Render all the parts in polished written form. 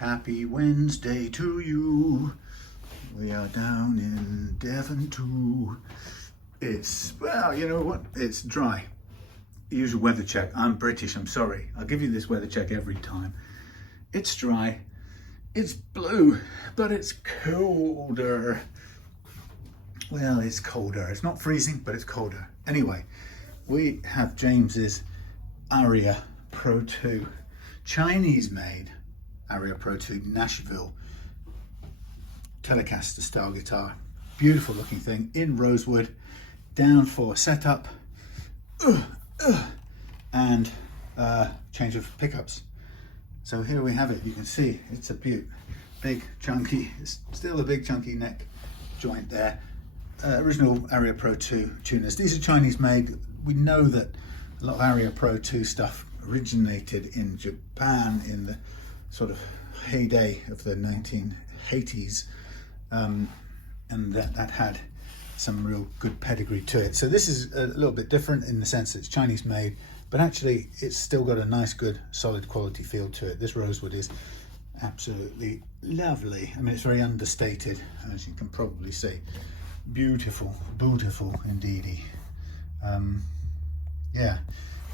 Happy Wednesday to you. We are down in Devon too. It's, well, you know what? It's dry. Use a weather check. I'm British, I'm sorry. I'll give you this weather check every time. It's dry. It's blue, but it's colder. Well, it's colder. It's not freezing, but it's colder. Anyway, we have James's Aria Pro II, Chinese made Aria Pro II Nashville Telecaster style guitar. Beautiful looking thing in rosewood, down for setup and change of pickups. So here we have it. You can see it's a beaut. Big chunky, it's still a big chunky neck joint there. Original Aria Pro II tuners. These are Chinese made. We know that a lot of Aria Pro II stuff originated in Japan in the sort of heyday of the 1980s, and that had some real good pedigree to it. So this is a little bit different in the sense that it's Chinese made, but actually it's still got a nice, good, solid quality feel to it. This rosewood is absolutely lovely. I mean, it's very understated, as you can probably see. Beautiful, beautiful indeedy. Yeah,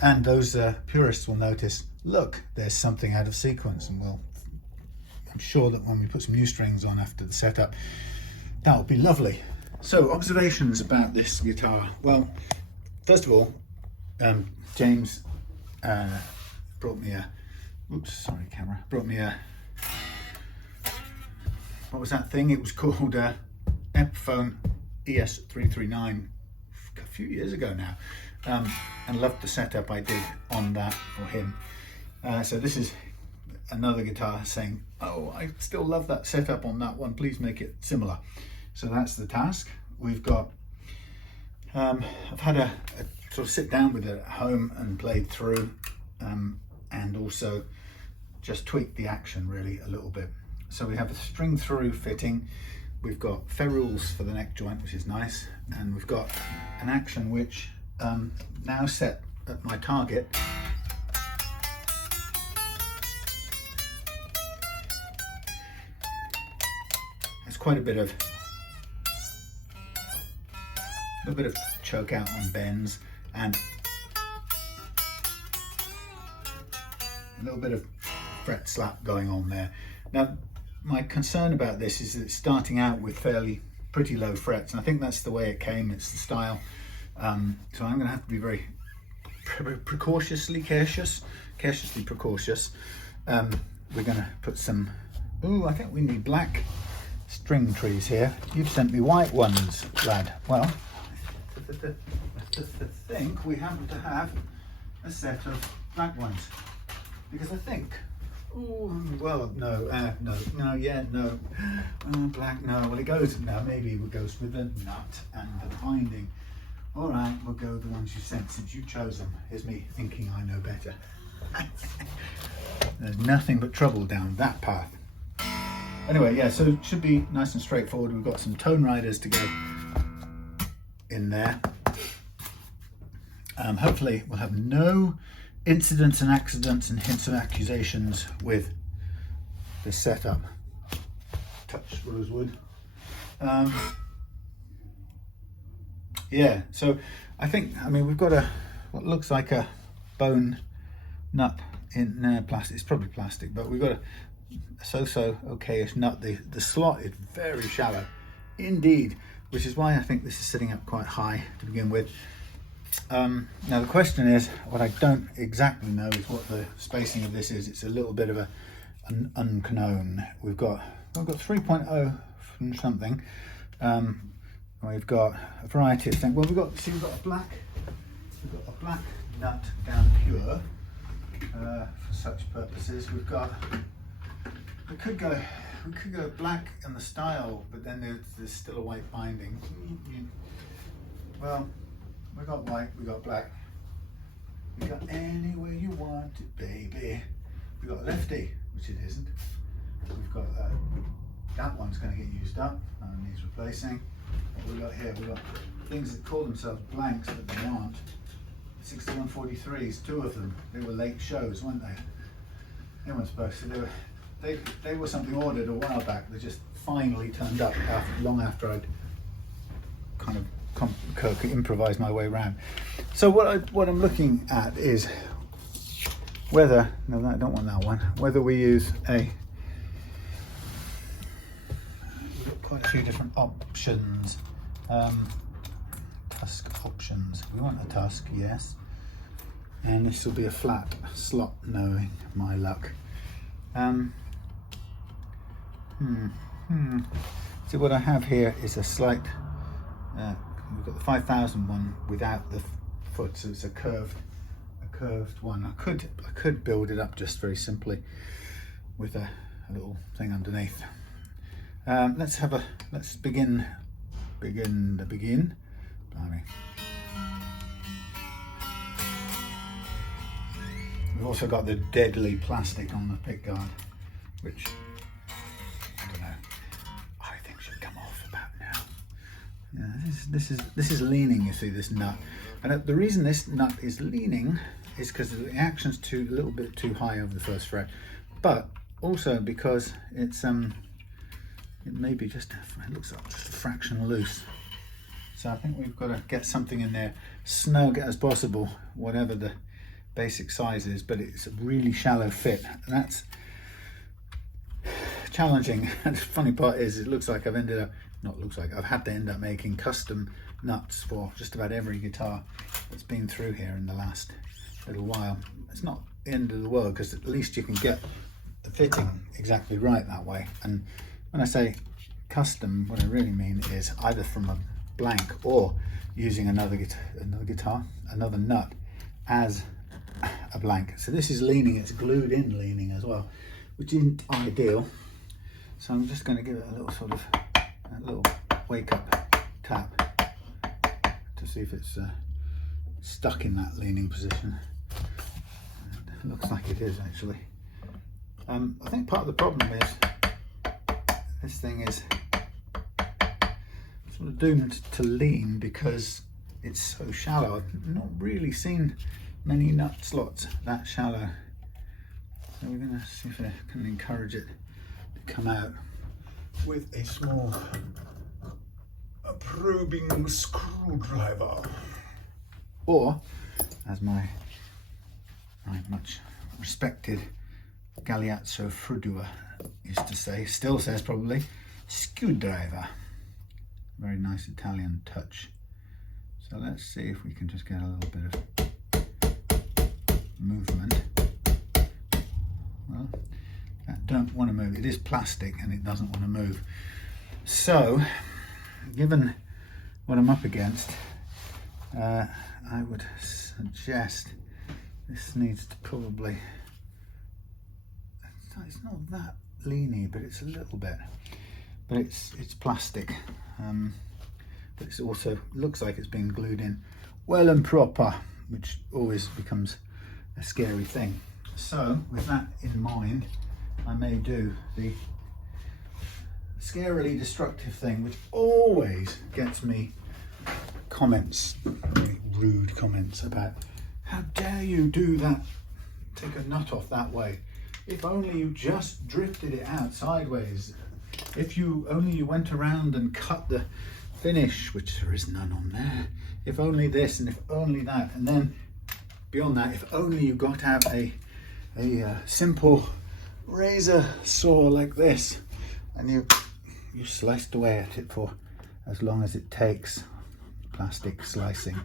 and those purists will notice, look, there's something out of sequence, and I'm sure that when we put some new strings on after the setup, that would be lovely. So, observations about this guitar. Well, first of all, James brought me a, oops, sorry camera, brought me a, what was that thing? It was called Epiphone ES339 a few years ago now, and loved the setup I did on that for him. So this is another guitar saying, oh, I still love that setup on that one, please make it similar. So that's the task. We've got, I've had a sort of sit down with it at home and played through, and also just tweaked the action really a little bit. So we have a string through fitting. We've got ferrules for the neck joint, which is nice, and we've got an action which now set at my target. There's quite a bit of choke out on bends and a little bit of fret slap going on there. Now, my concern about this is that it's starting out with fairly pretty low frets, and I think that's the way it came. It's the style. So I'm going to have to be very cautiously precautious. We're going to put some. Ooh, I think we need black string trees here. You've sent me white ones, lad. Well, I think we happen to have a set of black ones, because I think. Oh, well, no, black, no. Well, it goes, now maybe it goes with the nut and the binding. All right, we'll go with the ones you sent since you chose them. Here's me thinking I know better. There's nothing but trouble down that path. Anyway, yeah, so it should be nice and straightforward. We've got some ToneRiders to go in there. Hopefully we'll have no incidents and accidents and hints of accusations with the setup. Touch rosewood. Yeah, so I think, I mean, we've got what looks like a bone nut in plastic. It's probably plastic, but we've got a so-so okay-ish nut. The slot is very shallow indeed, which is why I think this is sitting up quite high to begin with. Now the question is, what I don't exactly know is what the spacing of this is. It's a little bit of an unknown. We've got 3.0 from something. We've got a variety of things. Well, we've got a black nut down pure for such purposes. We could go black in the style, but then there's still a white binding. Well, we got white, we got black. We got anywhere you want it, baby. We got lefty, which it isn't. We've got that one's going to get used up and needs replacing. What we got here, we got things that call themselves blanks, but they aren't. 6143s, two of them. They were late shows, weren't they? They weren't supposed to. they were something ordered a while back that just finally turned up long after I'd kind of improvised my way around. So what I'm looking at is whether, no, I don't want that one, whether we use we've got quite a few different options. Tusk options. We want a tusk, yes. And this will be a flat slot, knowing my luck. So what I have here is a slight, we've got the 5000 one without the foot, so it's a curved one. I could build it up just very simply with a little thing underneath. Let's begin. Blimey. We've also got the deadly plastic on the pick guard, which I don't know, I think should come off about now. Yeah, this is leaning, you see, this nut. And the reason this nut is leaning is because the action's a little bit too high over the first fret, but also because it's it may be just, it looks like just a fraction loose. So I think we've got to get something in there snug as possible, whatever the basic size is, but it's a really shallow fit, and that's challenging. And the funny part is, it looks like I've had to end up making custom nuts for just about every guitar that's been through here in the last little while. It's not the end of the world, because at least you can get the fitting exactly right that way. And when I say custom, what I really mean is either from a blank or using another nut as a blank. So this is leaning, it's glued in leaning as well, which isn't ideal. So I'm just going to give it a little sort of a little wake up tap to see if it's stuck in that leaning position. It looks like it is, actually. I think part of the problem is this thing is sort of doomed to lean because it's so shallow. I've not really seen many nut slots that shallow. So we're going to see if I can encourage it to come out with a small probing screwdriver. Or, as my much respected Galeazzo Frudua used to say, still says probably, screwdriver. Very nice Italian touch. So let's see if we can just get a little bit of movement. Well, I don't want to move. It is plastic and it doesn't want to move. So, given what I'm up against, I would suggest this needs to probably, it's not that leany, but it's a little bit. But it's plastic. But it also looks like it's been glued in well and proper, which always becomes a scary thing. So with that in mind, I may do the scarily destructive thing, which always gets me comments, really rude comments about, how dare you do that, take a nut off that way. If only you just drifted it out sideways. If you went around and cut the finish, which there is none on there. If only this and if only that. And then beyond that, if only you got out a simple razor saw like this and you sliced away at it for as long as it takes. Plastic slicing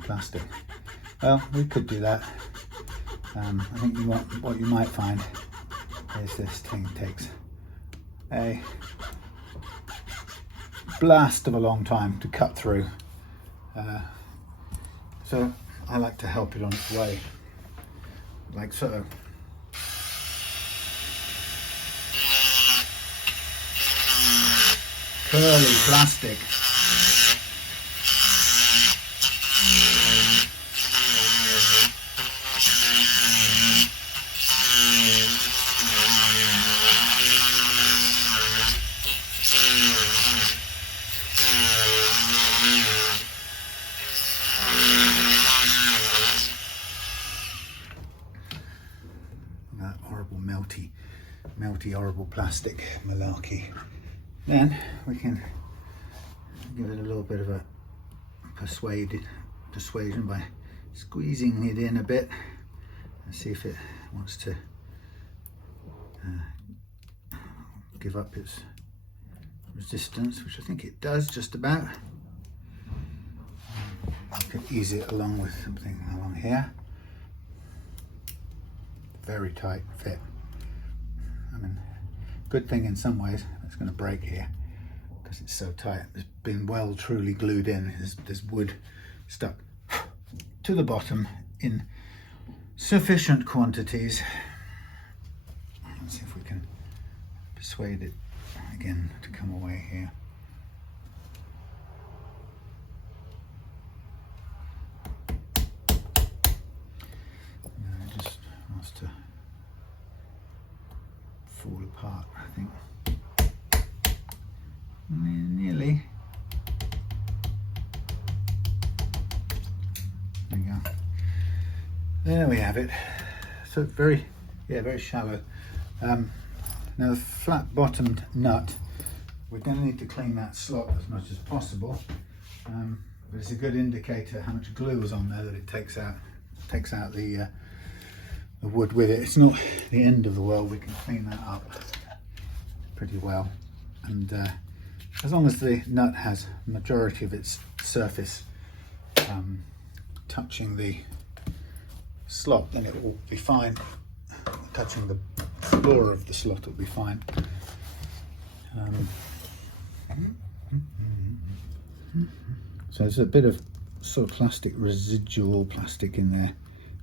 plastic. Well, we could do that. I think what you might find is this thing takes a blast of a long time to cut through. So I like to help it on its way, like so. Curly plastic. That horrible melty melty, horrible plastic malarkey. Then we can give it a little bit of a persuasion by squeezing it in a bit and see if it wants to give up its resistance, which I think it does just about. I could ease it along with something along here. Very tight fit. I mean, good thing in some ways it's going to break here because it's so tight. It's been well truly glued in. There's wood stuck to the bottom in sufficient quantities. Let's see if we can persuade it again to come away here. It just wants to fall apart, I think. Nearly. There we go. There we have it. So very shallow. Now the flat bottomed nut, we're going to need to clean that slot as much as possible, but it's a good indicator how much glue is on there that it takes out the wood with it. It's not the end of the world, we can clean that up pretty well, and as long as the nut has the majority of its surface touching the slot, then it will be fine. Touching the floor of the slot will be fine. So there's a bit of sort of residual plastic in there.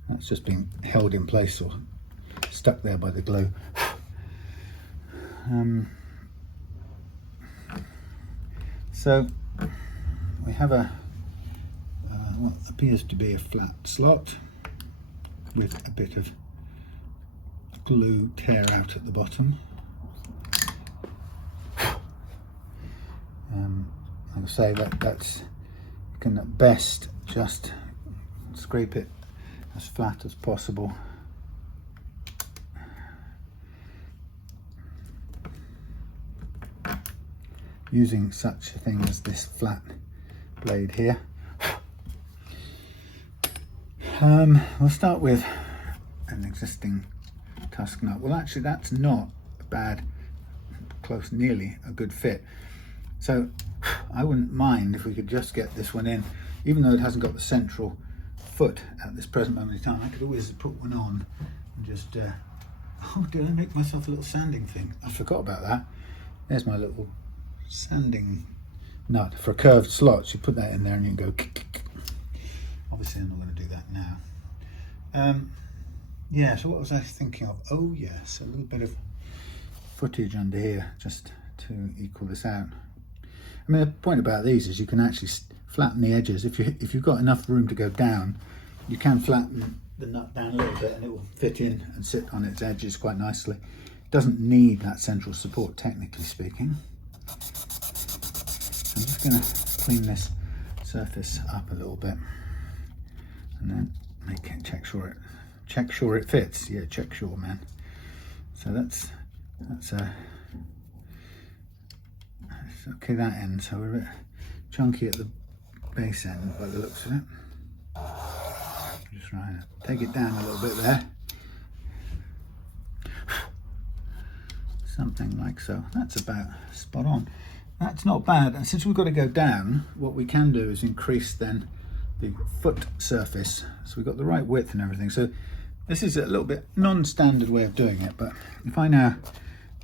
That's just being held in place or stuck there by the glue. So we have what appears to be a flat slot with a bit of glue tear out at the bottom. Like I say, that's you can at best just scrape it as flat as possible. Using such a thing as this flat blade here. We'll start with an existing tusk nut. Well, actually that's not a bad, nearly a good fit. So I wouldn't mind if we could just get this one in, even though it hasn't got the central foot at this present moment in time. I could always put one on and just, oh, did I make myself a little sanding thing? I forgot about that. There's my little sanding nut for a curved slot. You put that in there and you can go. Obviously I'm not going to do that now. Yeah, so what was I thinking of? Oh yes, a little bit of footage under here just to equal this out. I mean, the point about these is you can actually flatten the edges. If you've got enough room to go down, you can flatten the nut down a little bit and it will fit in and sit on its edges quite nicely. It doesn't need that central support, technically speaking. So I'm just going to clean this surface up a little bit and then check sure it fits. Yeah, check sure, man. So that's okay, that end. So we're a bit chunky at the base end by the looks of it. Just trying to take it down a little bit there. Something like so. That's about spot on. That's not bad. And since we've got to go down, what we can do is increase then the foot surface. So we've got the right width and everything. So this is a little bit non-standard way of doing it, but if I now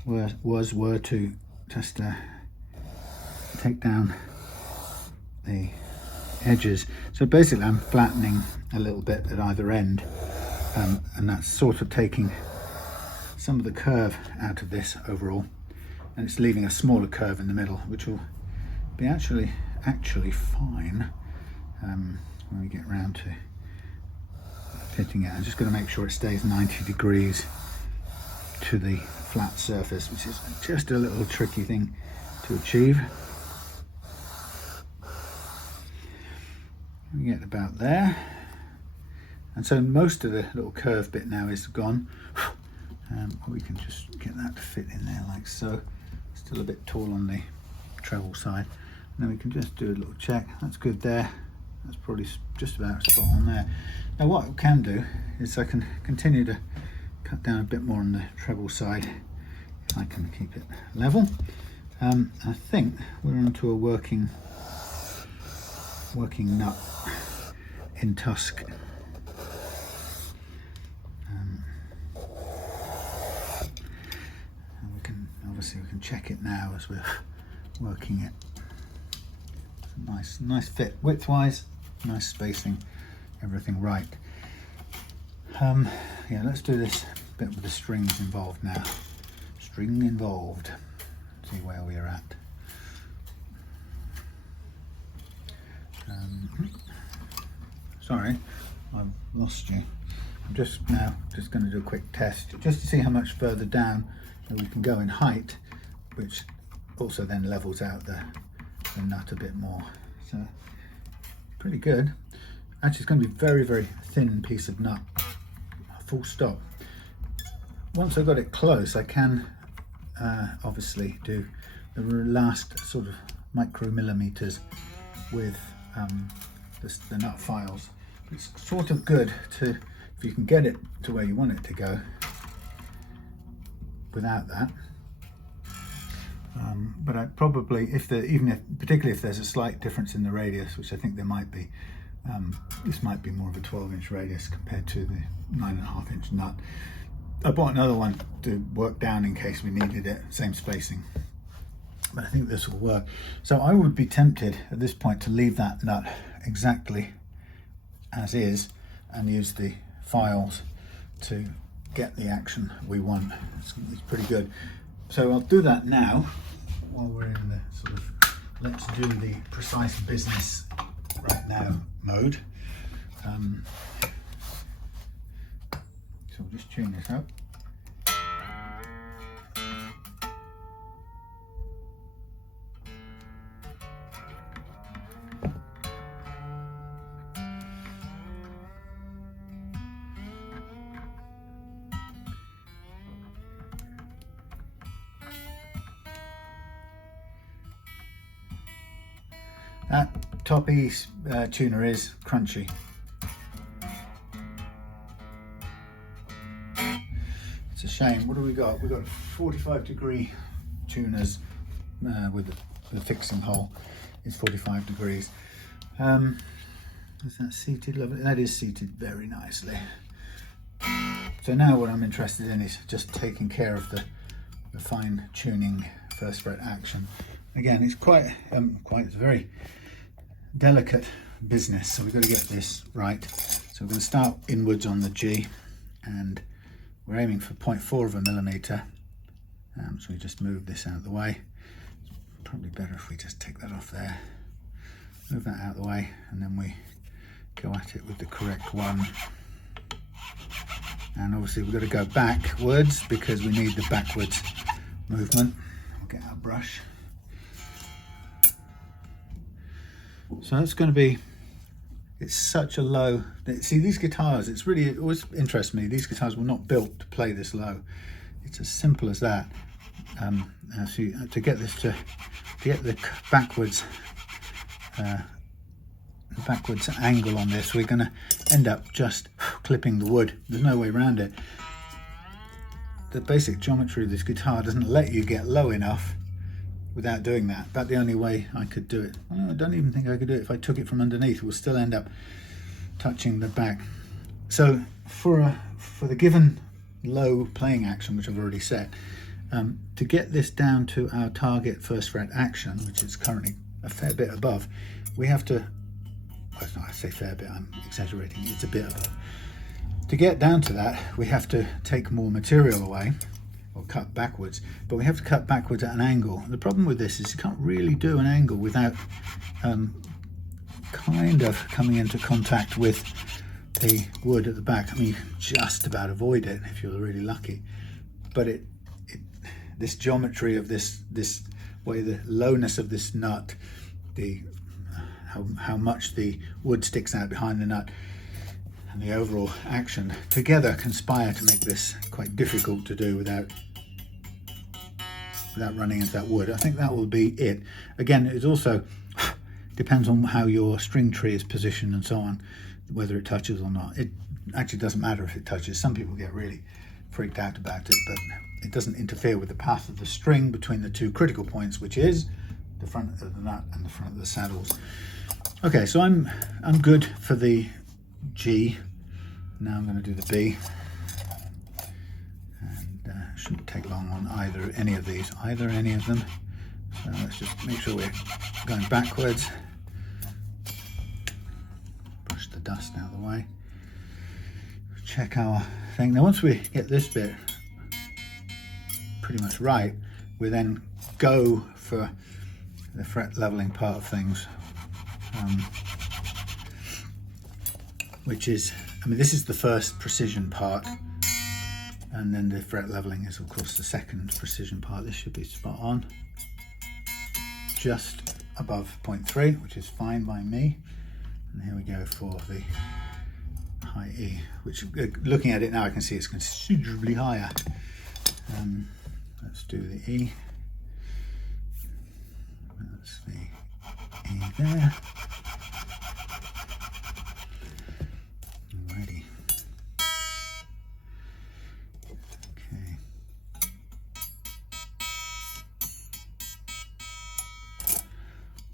were to just take down the edges, so basically I'm flattening a little bit at either end, and that's sort of taking some of the curve out of this overall, and it's leaving a smaller curve in the middle, which will be actually fine when we get around to fitting it. I'm just going to make sure it stays 90 degrees to the flat surface, which is just a little tricky thing to achieve. We get about there, and so most of the little curve bit now is gone. We can just get that to fit in there like so. Still a bit tall on the treble side. And then we can just do a little check. That's good there. That's probably just about spot on there. Now what I can do is I can continue to cut down a bit more on the treble side if I can keep it level. I think we're onto a working nut in tusk. And we can check it now as we're working it. Nice fit width-wise, nice spacing, everything right. Yeah, let's do this bit with the strings involved now. String involved. See where we are at. Sorry, I've lost you. I'm just going to do a quick test just to see how much further down we can go in height, which also then levels out the nut a bit more. So pretty good. Actually, it's going to be very, very thin piece of nut, full stop. Once I've got it close, I can obviously do the last sort of micromillimeters with the nut files. It's sort of good to, if you can get it to where you want it to go without that. But I probably, particularly if there's a slight difference in the radius, which I think there might be, this might be more of a 12-inch radius compared to the 9.5-inch nut. I bought another one to work down in case we needed it, same spacing. But I think this will work. So I would be tempted at this point to leave that nut exactly as is and use the files to get the action we want. It's pretty good. So I'll do that now while we're in the sort of let's do the precise business right now mode. So we'll just tune this up. That toppy tuner is crunchy. It's a shame. What do we got? We've got 45-degree tuners with the fixing hole. It's 45 degrees. Is that seated? Lovely. That is seated very nicely. So now what I'm interested in is just taking care of the fine tuning first fret action. Again, it's it's very delicate business, so we've got to get this right. So we're going to start inwards on the G, and we're aiming for 0.4 of a millimeter. So we just move this out of the way. It's probably better if we just take that off there. Move that out of the way, and then we go at it with the correct one. And obviously we've got to go backwards because we need the backwards movement. We'll get our brush. So that's going to be, it's such a low, see these guitars, it always interests me, these guitars were not built to play this low. It's as simple as that. So to get this to get the backwards angle on this, we're going to end up just clipping the wood. There's no way around it. The basic geometry of this guitar doesn't let you get low enough without doing that. About the only way I could do it. I don't even think I could do it if I took it from underneath. It will still end up touching the back. So for the given low playing action, which I've already set, to get this down to our target first fret action, which is currently a fair bit above, we have to, well, I say fair bit, I'm exaggerating, it's a bit above. To get down to that, we have to take more material away, or cut backwards, but we have to cut backwards at an angle. The problem with this is you can't really do an angle without kind of coming into contact with the wood at the back. I mean, you can just about avoid it if you're really lucky, but this geometry of this way, the lowness of this nut, how much the wood sticks out behind the nut, and the overall action together conspire to make this quite difficult to do without running into that wood. I think that will be it. Again, it also depends on how your string tree is positioned and so on, whether it touches or not. It actually doesn't matter if it touches. Some people get really freaked out about it, but it doesn't interfere with the path of the string between the two critical points, which is the front of the nut and the front of the saddles. Okay, so I'm good for the G. Now I'm going to do the B, and shouldn't take long on any of them. So let's just make sure we're going backwards. Brush the dust out of the way. Check our thing. Now once we get this bit pretty much right, we then go for the fret leveling part of things, which is, I mean, this is the first precision part, and then the fret leveling is of course the second precision part. This should be spot on, just above 0.3, which is fine by me. And here we go for the high E, which, looking at it now, I can see it's considerably higher. Let's do the E. That's the E there. Alrighty. Okay.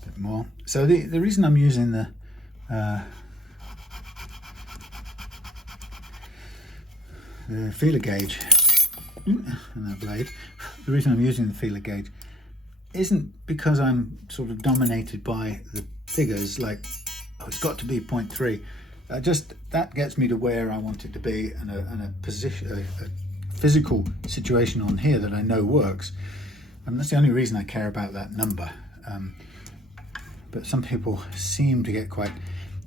A bit more. So the reason I'm using the feeler gauge and that blade, the reason I'm using the feeler gauge isn't because I'm sort of dominated by the figures, like, oh, it's got to be 0.3. Just that gets me to where I want it to be, and a position, a physical situation on here that I know works, and that's the only reason I care about that number. But some people seem to get quite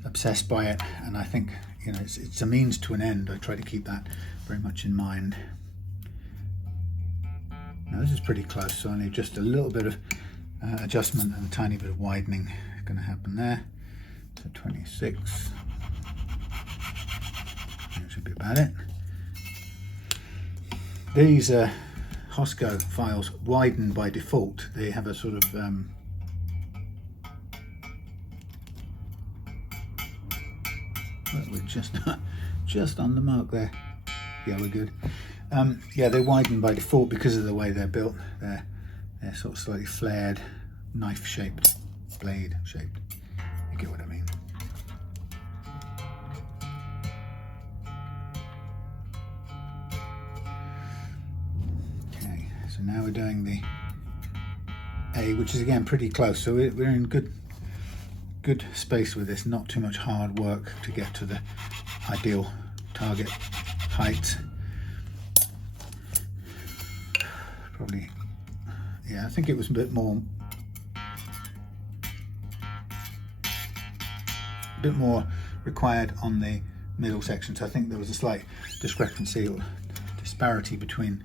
obsessed by it, and I think, you know, it's a means to an end. I try to keep that very much in mind. Now this is pretty close, so I need just a little bit of adjustment and a tiny bit of widening going to happen there. So 26, that should be about it. These Hosco files widen by default. They have a sort of we're just on the mark there. Yeah, we're good. Yeah, they widen by default because of the way they're built. They're sort of slightly flared, knife-shaped, blade-shaped. You get what I mean. Okay, so now we're doing the A, which is again pretty close. So we're in good space with this. Not too much hard work to get to the ideal target height. Probably, yeah, I think it was a bit more required on the middle section. So I think there was a slight discrepancy or disparity between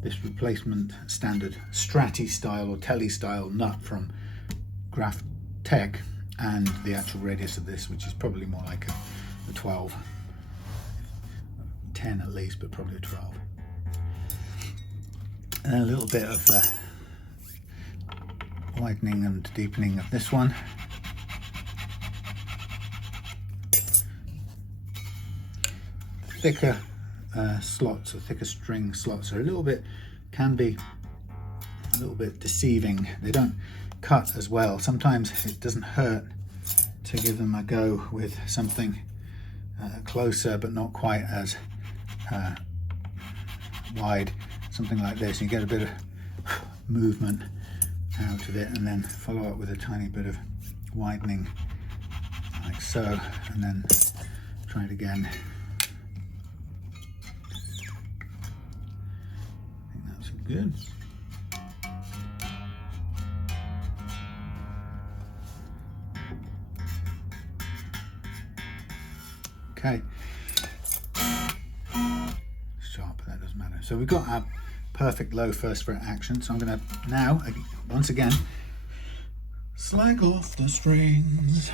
this replacement standard Strati style or Tele style nut from Graph Tech and the actual radius of this, which is probably more like a 12, 10 at least, but probably a 12. And a little bit of widening and deepening of this one. Thicker slots, or thicker string slots, are can be a little bit deceiving. They don't cut as well. Sometimes it doesn't hurt to give them a go with something closer but not quite as wide, something like this. You get a bit of movement out of it, and then follow up with a tiny bit of widening like so, and then try it again. I think that's good. Okay, sharp, that doesn't matter. So we've got our perfect low first fret action. So I'm going to now, once again, slag off the strings.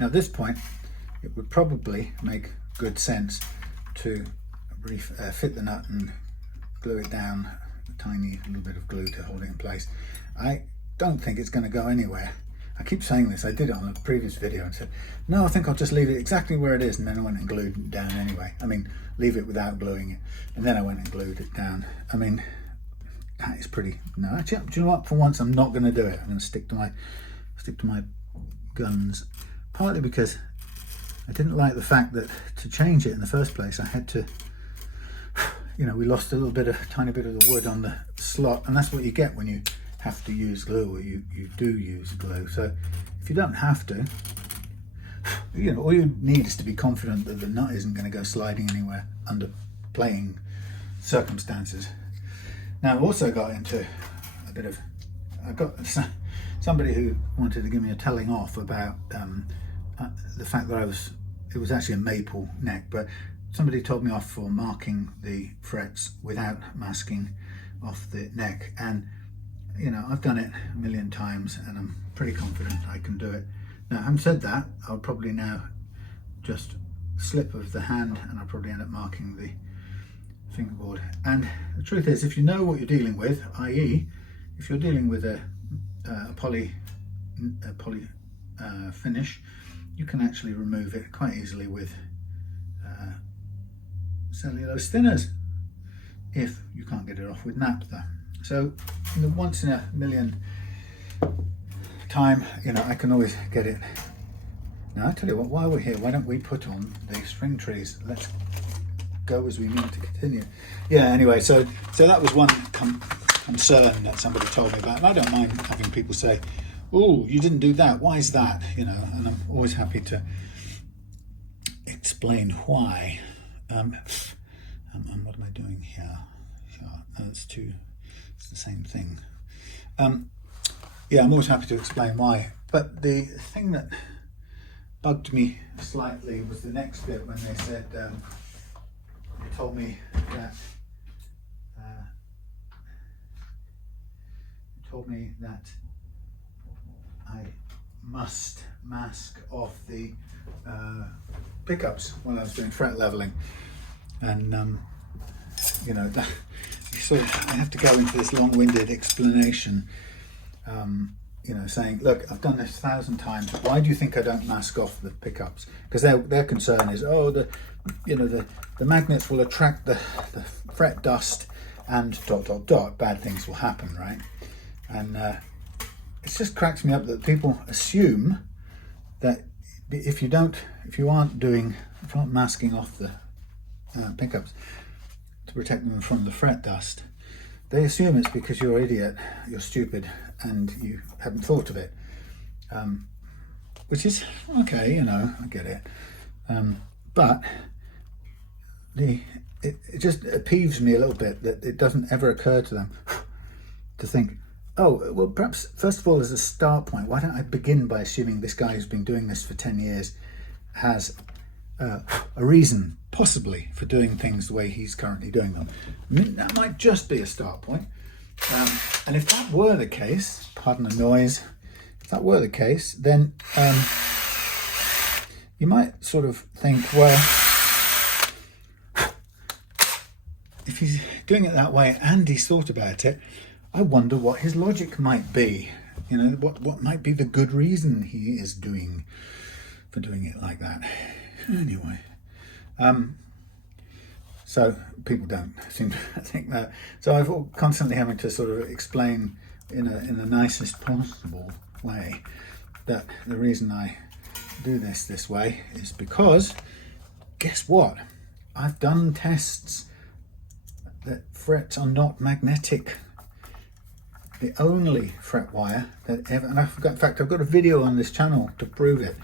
Now at this point, it would probably make good sense to fit the nut and glue it down, a tiny little bit of glue to hold it in place. I don't think it's going to go anywhere. I keep saying this, I did it on a previous video and said, no, I think I'll just leave it exactly where it is, and then I went and glued it down anyway. I mean, leave it without gluing it, and then I went and glued it down. I mean, that is pretty, no, actually, do you know what, for once I'm not going to do it. I'm going to stick to my guns, partly because I didn't like the fact that to change it in the first place, I had to, you know, we lost a tiny bit of the wood on the slot, and that's what you get when you have to use glue, or you do use glue. So if you don't have to, you know, all you need is to be confident that the nut isn't going to go sliding anywhere under playing circumstances. Now I've also got into a bit of, I got somebody who wanted to give me a telling off about the fact that it was actually a maple neck, but somebody told me off for marking the frets without masking off the neck. And you know, I've done it a million times and I'm pretty confident I can do it. Now, having said that, I'll probably now just slip of the hand and I'll probably end up marking the fingerboard. And the truth is, if you know what you're dealing with, i.e. if you're dealing with a poly finish, you can actually remove it quite easily with cellulose thinners, if you can't get it off with naphtha. So in the once in a million time, you know, I can always get it. Now I tell you what, while we're here, why don't we put on the string trees? Let's go as we mean to continue. Yeah, anyway, so that was one concern that somebody told me about, and I don't mind having people say, oh, you didn't do that, why is that? You know, and I'm always happy to explain why. What am I doing here? No, it's the same thing. Yeah, I'm always happy to explain why. But the thing that bugged me slightly was the next bit when they said, they told me that I must mask off the pickups while I was doing fret leveling, and you know, that sort of, I have to go into this long-winded explanation, you know, saying, look, I've done this 1,000 times. Why do you think I don't mask off the pickups? Because their concern is, oh, the magnets will attract the fret dust and ... bad things will happen, right? And it just cracks me up that people assume that if you aren't masking off the pickups to protect them from the fret dust, they assume it's because you're an idiot, you're stupid, and you haven't thought of it. Which is okay, you know, I get it. But it just peeves me a little bit that it doesn't ever occur to them to think, oh, well, perhaps first of all, as a start point, why don't I begin by assuming this guy who's been doing this for 10 years has a reason, possibly, for doing things the way he's currently doing them. That might just be a start point. And if that were the case, pardon the noise, if that were the case, then you might sort of think, well, if he's doing it that way and he's thought about it, I wonder what his logic might be. You know, what might be the good reason he is doing for doing it like that. Anyway, so people don't seem to think that. So I'm constantly having to sort of explain in the nicest possible way that the reason I do this way is because, guess what? I've done tests that frets are not magnetic. The only fret wire that ever, and in fact I've got a video on this channel to prove it,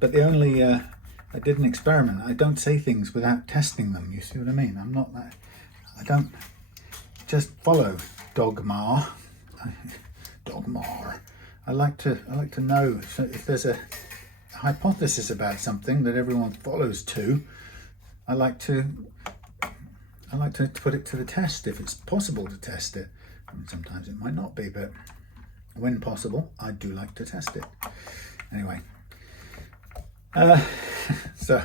but the only, I did an experiment. I don't say things without testing them, you see what I mean? I'm not that, I don't just follow dogma. I like to know if there's a hypothesis about something that everyone follows to, I like to put it to the test if it's possible to test it. And sometimes it might not be, but when possible, I do like to test it. Anyway, Uh, so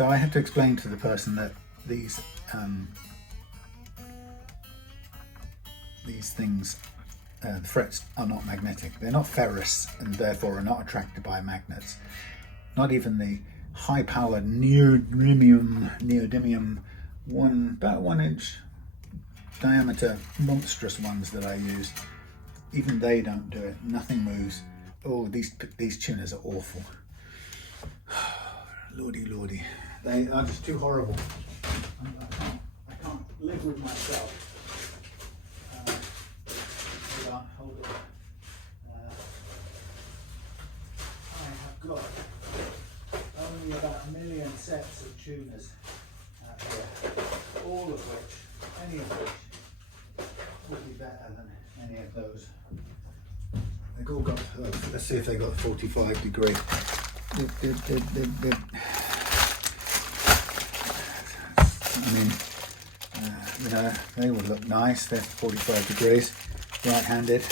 I had to explain to the person that these things, the frets are not magnetic. They're not ferrous and therefore are not attracted by magnets. Not even the high-powered neodymium about 1 inch diameter monstrous ones that I use. Even they don't do it. Nothing moves. Oh, these tuners are awful. Lordy, they are just too horrible. I can't live with myself. Hold on. I have got only about 1 million sets of tuners out here, all of which, any of which, would be better than any of those. They've all got, let's see if they got 45 degree. I mean, you know, they would look nice. They're 45 degrees, right-handed.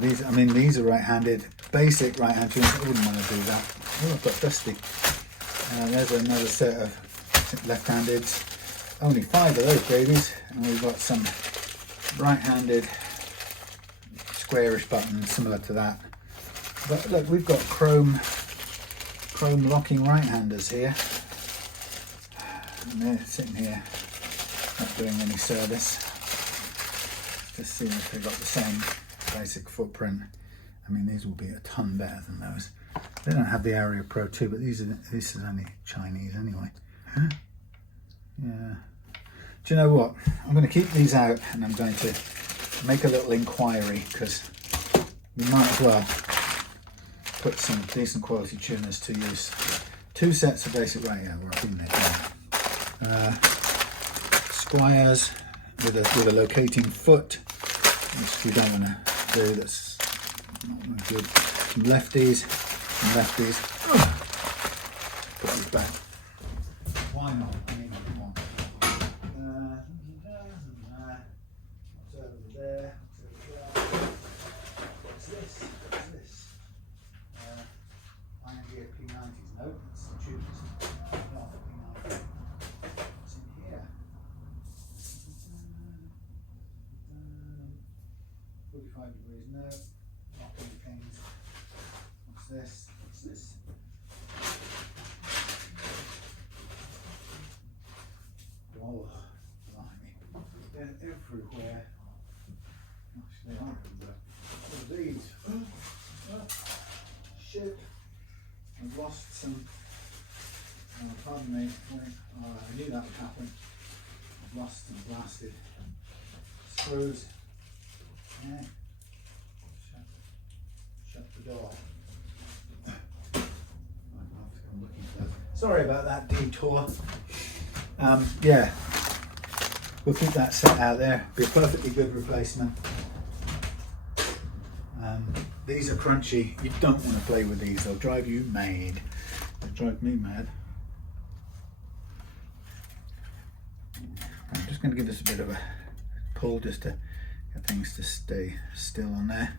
These are right-handed, basic right-hand tuners. I wouldn't want to do that. Oh, I've got dusty. There's another set of left-handeds. Only 5 of those babies, and we've got some right-handed squarish buttons similar to that. But look, we've got chrome locking right-handers here, and they're sitting here not doing any service. Just see if they've got the same basic footprint. I mean, these will be a ton better than those. They don't have the Aria Pro II, but this is only Chinese anyway. Huh? Yeah. Do you know what? I'm going to keep these out, and I'm going to make a little inquiry, because we might as well put some decent quality tuners to use. 2 sets of basic we're up in there. Squires with a locating foot, which you don't want to do. That's not good. Some lefties. Put these back. Why not? I mean, come on. What's over there? What's this? ING P90s. No, it's the tuners. Not the P90. What's in here? 45 degrees. No. Not any pins. What's this? Oh, blimey. They're everywhere. Actually, I could look. What are these? Shit. I've lost some. Pardon me. I knew that would happen. I've lost some blasted screws. Yeah. Shut the door. I'm looking for that. Sorry about that detour. Yeah, we'll keep that set out there. Be a perfectly good replacement. These are crunchy. You don't want to play with these. They'll drive you mad. They drive me mad. I'm just going to give this a bit of a pull just to get things to stay still on there.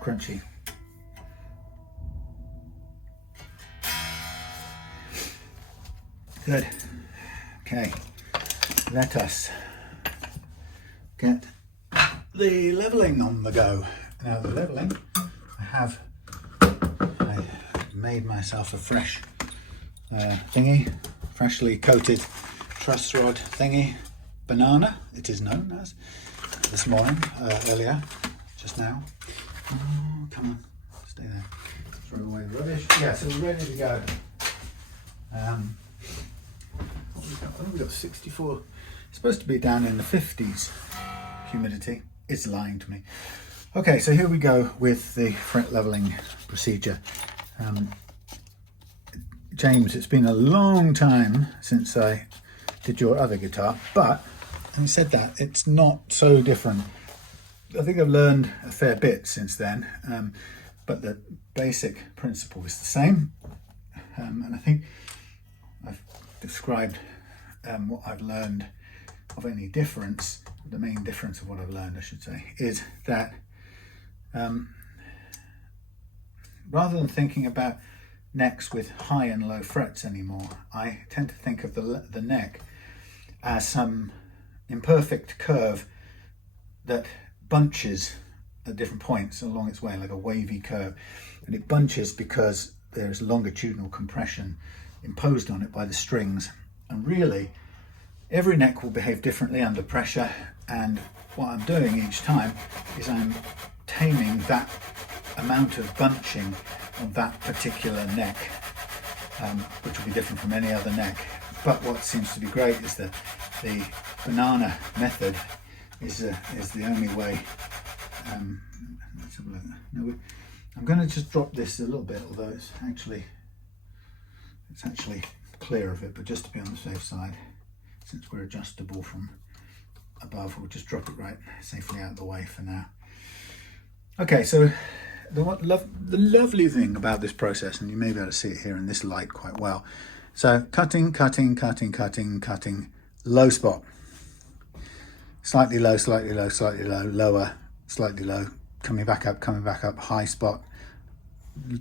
Crunchy. Good. Okay, let us get the leveling on the go. Now the leveling, I made myself a fresh thingy, freshly coated truss rod thingy, banana it is known as, this morning, earlier, just now. Oh, come on, stay there. Throw away the rubbish. Yeah, so we're ready to go. We've got 64. It's supposed to be down in the 50s. Humidity. It's lying to me. Okay, so here we go with the fret leveling procedure. James, it's been a long time since I did your other guitar, but having said that, it's not so different. I think I've learned a fair bit since then, but the basic principle is the same. And I think I've described what I've learned of any difference. The main difference of what I've learned, I should say, is that rather than thinking about necks with high and low frets anymore, I tend to think of the neck as some imperfect curve that bunches at different points along its way, like a wavy curve. And it bunches because there's longitudinal compression imposed on it by the strings. And really, every neck will behave differently under pressure, and what I'm doing each time is I'm taming that amount of bunching on that particular neck, which will be different from any other neck. But what seems to be great is that the banana method is the only way. Let's have a look. No, I'm going to just drop this a little bit, although it's actually clear of it, but just to be on the safe side, since we're adjustable from above, we'll just drop it right safely out of the way for now. Okay, so the lovely thing about this process, and you may be able to see it here in this light quite well. So cutting, low spot, slightly low, lower, slightly low, coming back up, high spot,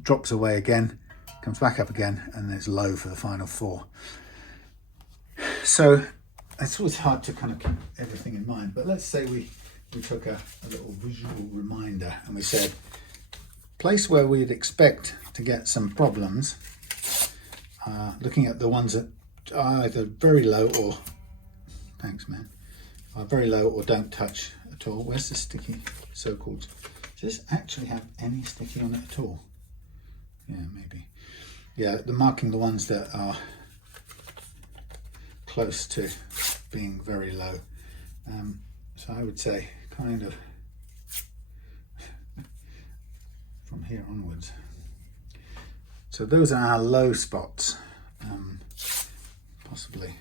drops away again, comes back up again, and then it's low for the final four. So it's always hard to kind of keep everything in mind, but let's say we took a little visual reminder and we said, place where we'd expect to get some problems, looking at the ones that are either very low or, thanks man, are very low or don't touch at all. Where's the sticky so-called? Does this actually have any sticky on it at all? Yeah, maybe. Yeah, they're marking the ones that are close to being very low. So I would say kind of from here onwards. So those are our low spots. Possibly,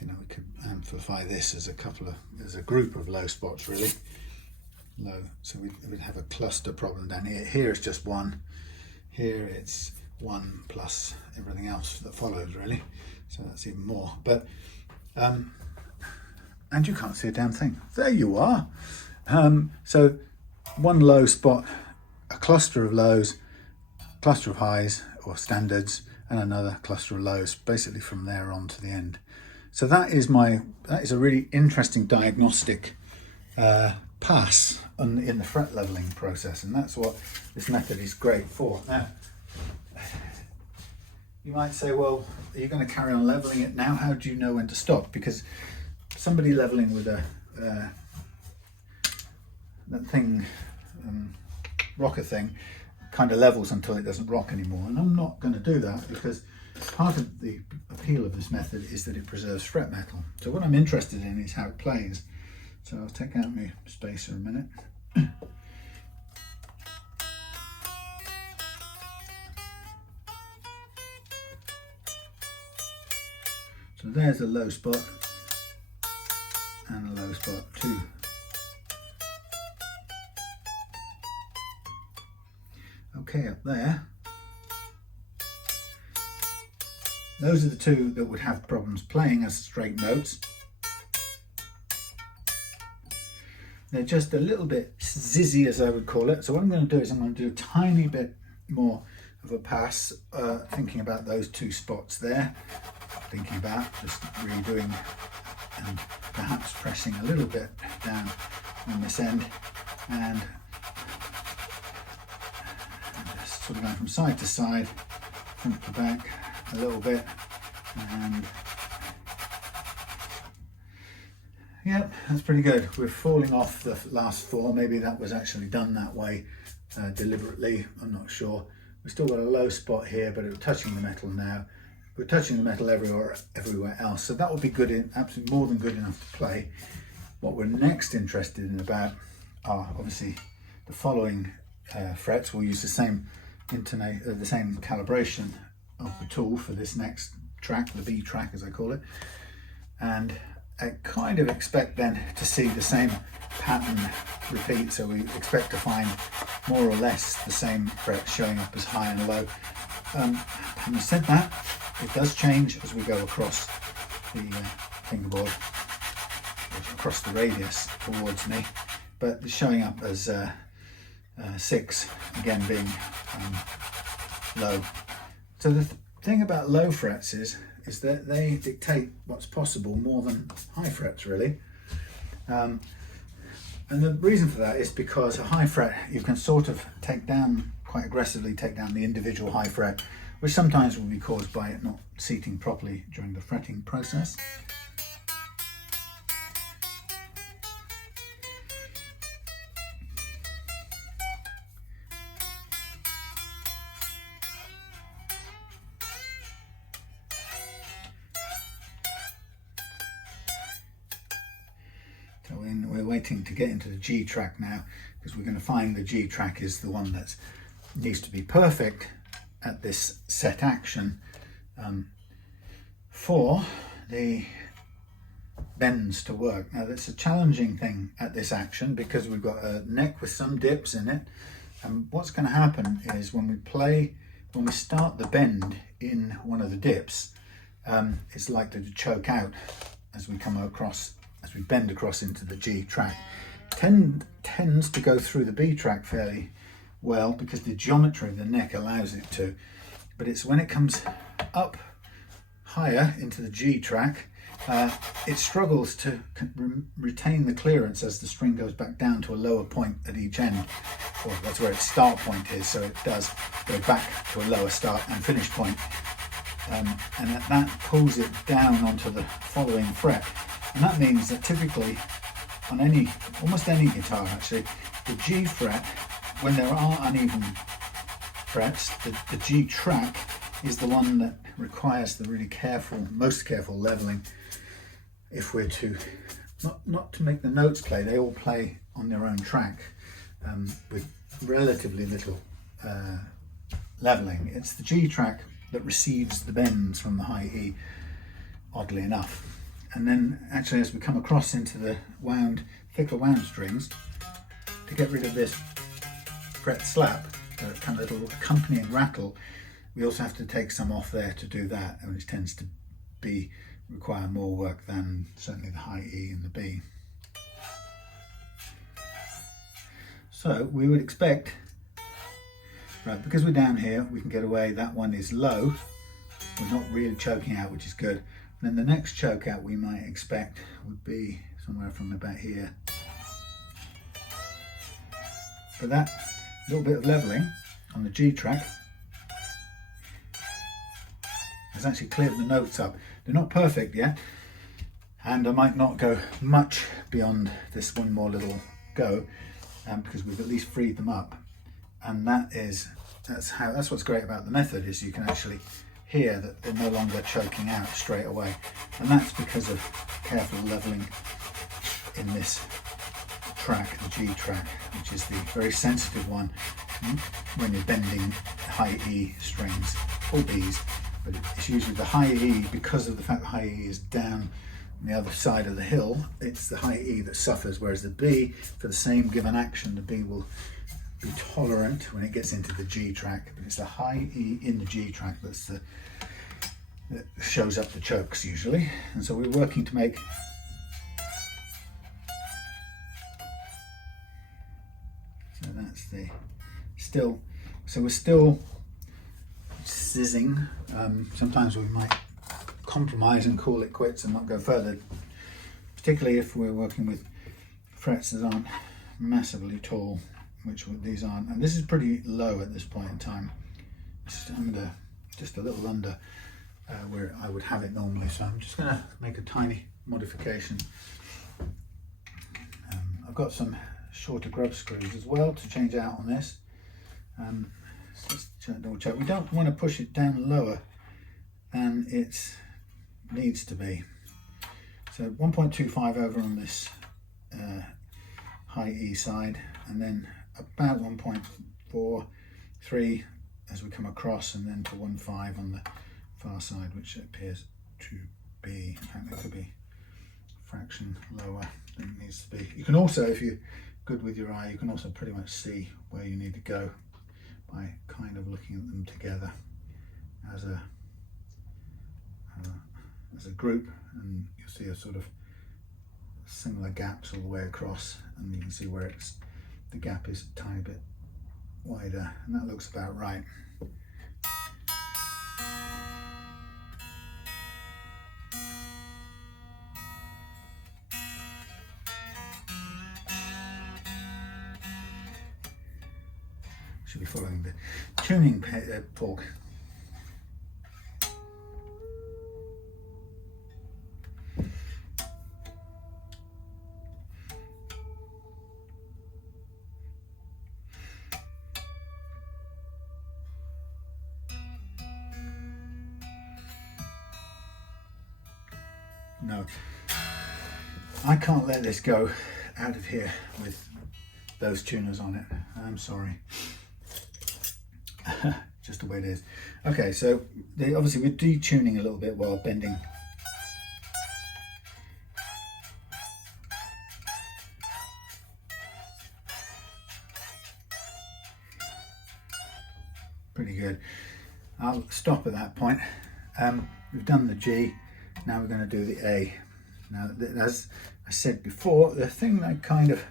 you know, we could amplify this as a group of low spots, really. Low, so we would have a cluster problem down here. Here it's just one. Here it's one plus everything else that follows, really. So that's even more. But and you can't see a damn thing. There you are. So one low spot, a cluster of lows, cluster of highs or standards, and another cluster of lows, basically from there on to the end. So that is a really interesting diagnostic pass in the fret leveling process, and that's what this method is great for. Now, you might say, well, are you going to carry on leveling it now? How do you know when to stop? Because somebody leveling with that thing, rocker thing, kind of levels until it doesn't rock anymore. And I'm not going to do that, because part of the appeal of this method is that it preserves fret metal. So what I'm interested in is how it plays. So I'll take out my spacer a minute. So there's a low spot and a low spot too. Okay, up there. Those are the two that would have problems playing as straight notes. They're just a little bit zizzy, as I would call it. So what I'm going to do is I'm going to do a tiny bit more of a pass, thinking about those two spots there, thinking about just redoing and perhaps pressing a little bit down on this end, and just sort of going from side to side, front to back a little bit, and yep, that's pretty good. We're falling off the last four. Maybe that was actually done that way deliberately, I'm not sure. We've still got a low spot here, but we're touching the metal now. We're touching the metal everywhere else, so that will be good, absolutely more than good enough to play. What we're next interested in about are obviously the following frets. We'll use the same the same calibration of the tool for this next track, the B track as I call it, and I kind of expect then to see the same pattern repeat. So we expect to find more or less the same fret showing up as high and low. Having said that, it does change as we go across the fingerboard, across the radius towards me, but it's showing up as 6, again being low. So the thing about low frets is that they dictate what's possible more than high frets, really. And the reason for that is because a high fret, you can sort of take down, quite aggressively take down the individual high fret, which sometimes will be caused by it not seating properly during the fretting process. So we're waiting to get into the G track now, because we're going to find the G track is the one that needs to be perfect at this set action for the bends to work. Now that's a challenging thing at this action because we've got a neck with some dips in it, and what's going to happen is when we start the bend in one of the dips, it's likely to choke out as we come across, as we bend across into the G track. Tends to go through the B track fairly well because the geometry of the neck allows it to, but it's when it comes up higher into the G track, it struggles to retain the clearance as the string goes back down to a lower point at each end, or that's where its start point is, so it does go back to a lower start and finish point, and that pulls it down onto the following fret. And that means that typically on almost any guitar actually, the G fret, when there are uneven frets, the G track is the one that requires the really most careful leveling. If we're to, not to make the notes play, they all play on their own track with relatively little leveling. It's the G track that receives the bends from the high E, oddly enough. And then actually as we come across into the thicker wound strings, to get rid of this fret slap, the kind of little accompanying rattle, we also have to take some off there to do that, which tends to require more work than certainly the high E and the B. So we would expect, right, because we're down here, we can get away, that one is low, we're not really choking out, which is good. And then the next choke out we might expect would be somewhere from about here. But that little bit of leveling on the G track has actually cleared the notes up. They're not perfect yet, and I might not go much beyond this one more little go, because we've at least freed them up. And that's what's great about the method, is you can actually hear that they're no longer choking out straight away, and that's because of careful leveling in this track, the G track, which is the very sensitive one when you're bending high E strings or Bs, but it's usually the high E, because of the fact that high E is down on the other side of the hill, it's the high E that suffers, whereas the B, for the same given action, the B will be tolerant when it gets into the G track, but it's the high E in the G track that shows up the chokes usually. And so we're working to make that's the so we're still sizzing. Sometimes we might compromise and call it quits and not go further, particularly if we're working with frets that aren't massively tall, which these aren't, and this is pretty low at this point in time. It's just a little under where I would have it normally, so I'm just going to make a tiny modification. I've got some shorter grub screws as well to change out on this. Let's double check. We don't want to push it down lower than it needs to be. So 1.25 over on this high E side, and then about 1.43 as we come across, and then to 1.5 on the far side, which appears to be, in fact, it could be a fraction lower than it needs to be. You can also, if you're good with your eye, you can also pretty much see where you need to go by kind of looking at them together as a group, and you'll see a sort of similar gaps all the way across, and you can see where the gap is a tiny bit wider, and that looks about right. Should be following the tuning fork. No, I can't let this go out of here with those tuners on it. I'm sorry. Just the way it is. Okay, so obviously we're detuning a little bit while bending. Pretty good. I'll stop at that point. We've done the G. Now we're going to do the A. Now, as I said before, the thing I kind of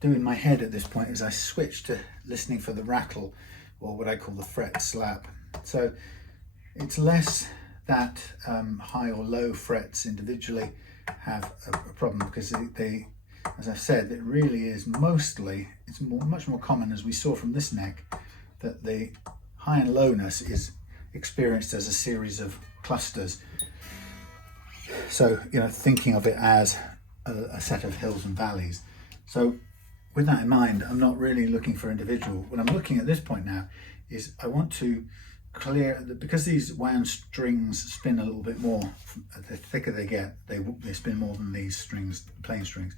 do in my head at this point is I switch to listening for the rattle, or what I call the fret slap. So it's less that high or low frets individually have a problem, because they, as I've said, it really is mostly, it's much more common, as we saw from this neck, that the high and lowness is experienced as a series of clusters. So, you know, thinking of it as a set of hills and valleys. So with that in mind, I'm not really looking for individual. What I'm looking at this point now is I want to clear, because these wound strings spin a little bit more, the thicker they get, they spin more than these strings, plain strings.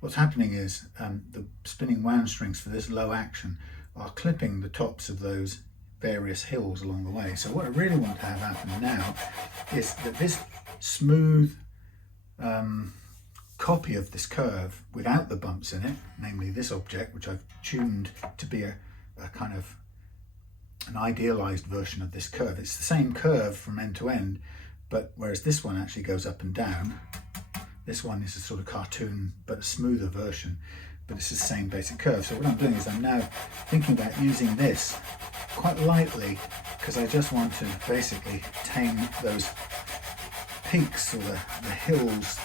What's happening is the spinning wound strings for this low action are clipping the tops of those various hills along the way. So what I really want to have happen now is that this smooth copy of this curve without the bumps in it, namely this object, which I've tuned to be a kind of an idealized version of this curve. It's the same curve from end to end, but whereas this one actually goes up and down, this one is a sort of cartoon but a smoother version, but it's the same basic curve. So what I'm doing is I'm now thinking about using this quite lightly, because I just want to basically tame those peaks or the hills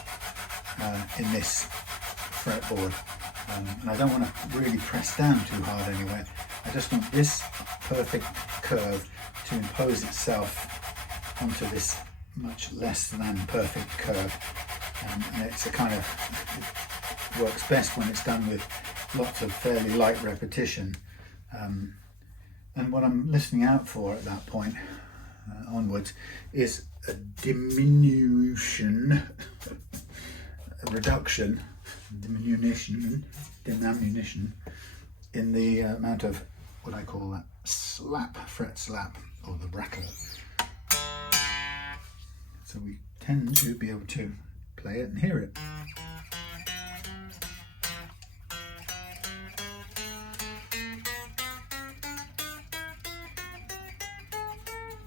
in this fretboard, and I don't want to really press down too hard anywhere. I just want this perfect curve to impose itself onto this much less than perfect curve, and it's a kind of, it works best when it's done with lots of fairly light repetition. And what I'm listening out for at that point onwards is a diminution, a reduction, diminution in the amount of what I call that slap, fret slap, or the rattle. So we tend to be able to play it and hear it.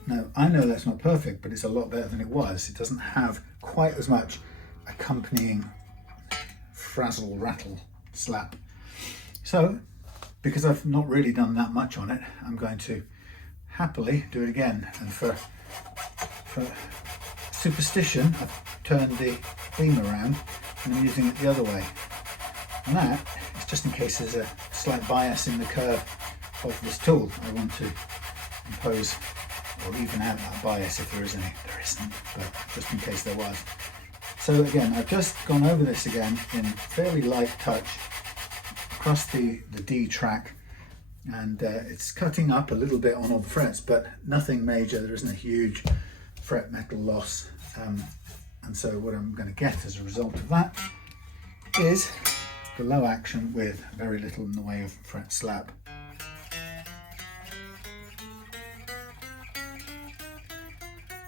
Now, I know that's not perfect, but it's a lot better than it was. It doesn't have quite as much accompanying frazzle, rattle, slap. So, because I've not really done that much on it, I'm going to happily do it again. And for superstition, I've turned the beam around and I'm using it the other way. And that is just in case there's a slight bias in the curve of this tool. I want to impose or even out that bias if there is any. There isn't, but just in case there was. So again, I've just gone over this again in fairly light touch across the D track, and it's cutting up a little bit on all the frets, but nothing major. There isn't a huge fret metal loss, and so what I'm going to get as a result of that is the low action with very little in the way of fret slap.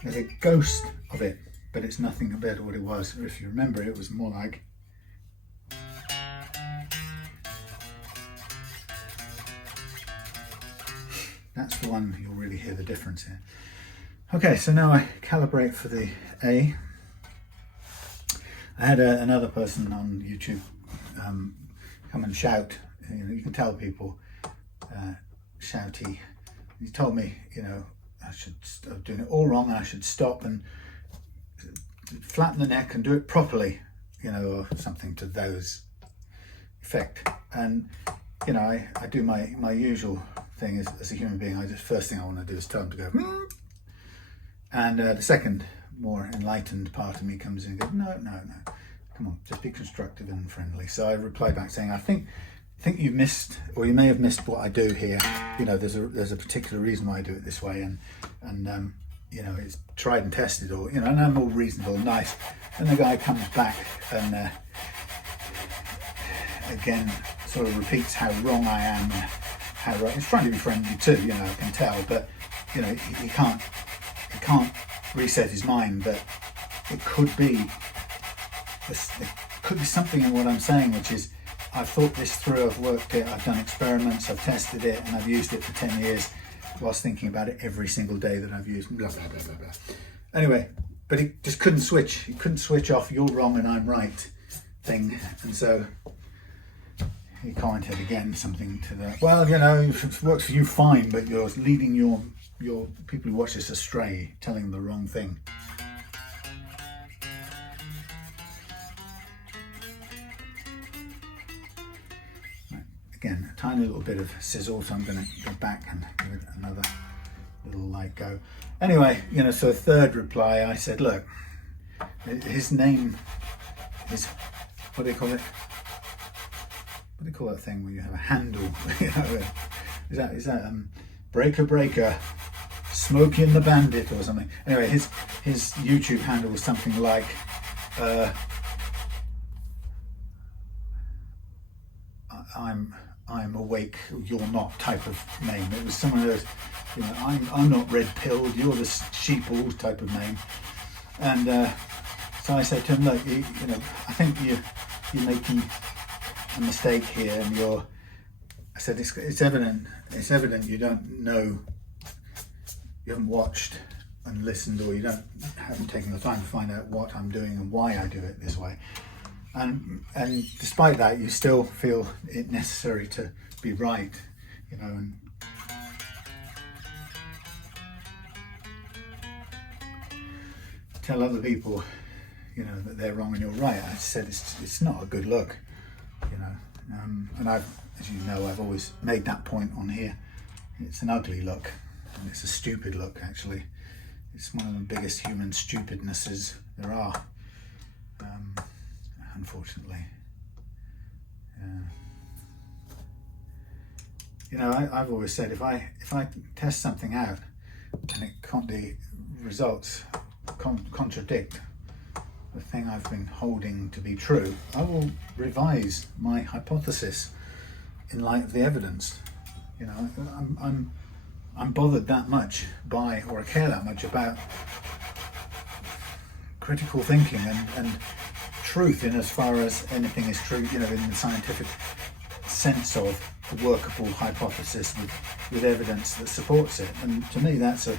There's a ghost of it, but it's nothing compared to what it was. If you remember, it was more like that's the one you'll really hear the difference here. Okay, so now I calibrate for the A. I had another person on YouTube come and shout. You know, you can tell people shouty. He told me, you know, I should stop doing it all wrong and I should stop and flatten the neck and do it properly, you know, or something to those effect. And you know, I do my usual thing as a human being. First thing I want to do is tell them to go and the second more enlightened part of me comes in and goes, no, come on, just be constructive and friendly. So I replied back saying, I think you've missed, or you may have missed what I do here. You know, there's a particular reason why I do it this way, and you know, it's tried and tested, or you know, and I'm all reasonable and nice. And the guy comes back and again sort of repeats how wrong I am, and how right. He's trying to be friendly too, you know, I can tell, but you know, he can't reset his mind. But it could be something in what I'm saying, which is I've thought this through, I've worked it, I've done experiments, I've tested it, and I've used it for 10 years whilst thinking about it every single day that I've used, blah, blah, blah, blah, blah. Anyway, but he just couldn't switch. He couldn't switch off you're wrong and I'm right thing. And so he commented again something to that, well, you know, it works for you fine, but you're leading your people who watch this astray, telling them the wrong thing. Again, a tiny little bit of sizzle, so I'm going to go back and give it another little light go. Anyway, you know, so third reply, I said, look, his name is, what do you call it? What do you call that thing where you have a handle? You know, is that Breaker, Smokey and the Bandit or something? Anyway, his YouTube handle was something like, I'm awake, you're not type of name. It was some of those, you know, I'm not red pilled, you're the sheeple type of name. And so I said to him, look, you know, I think you're making a mistake here, and I said it's evident you don't know, you haven't watched and listened, or you haven't taken the time to find out what I'm doing and why I do it this way. And despite that, you still feel it necessary to be right, you know. And tell other people, you know, that they're wrong and you're right. I said it's not a good look, you know. And as you know, I've always made that point on here. It's an ugly look, and it's a stupid look. Actually, it's one of the biggest human stupidnesses there are. Unfortunately, you know, I've always said if I test something out and the results contradict the thing I've been holding to be true, I will revise my hypothesis in light of the evidence. You know, I'm bothered that much by, or I care that much about critical thinking and truth, in as far as anything is true, you know, in the scientific sense of a workable hypothesis with evidence that supports it. And to me, that's a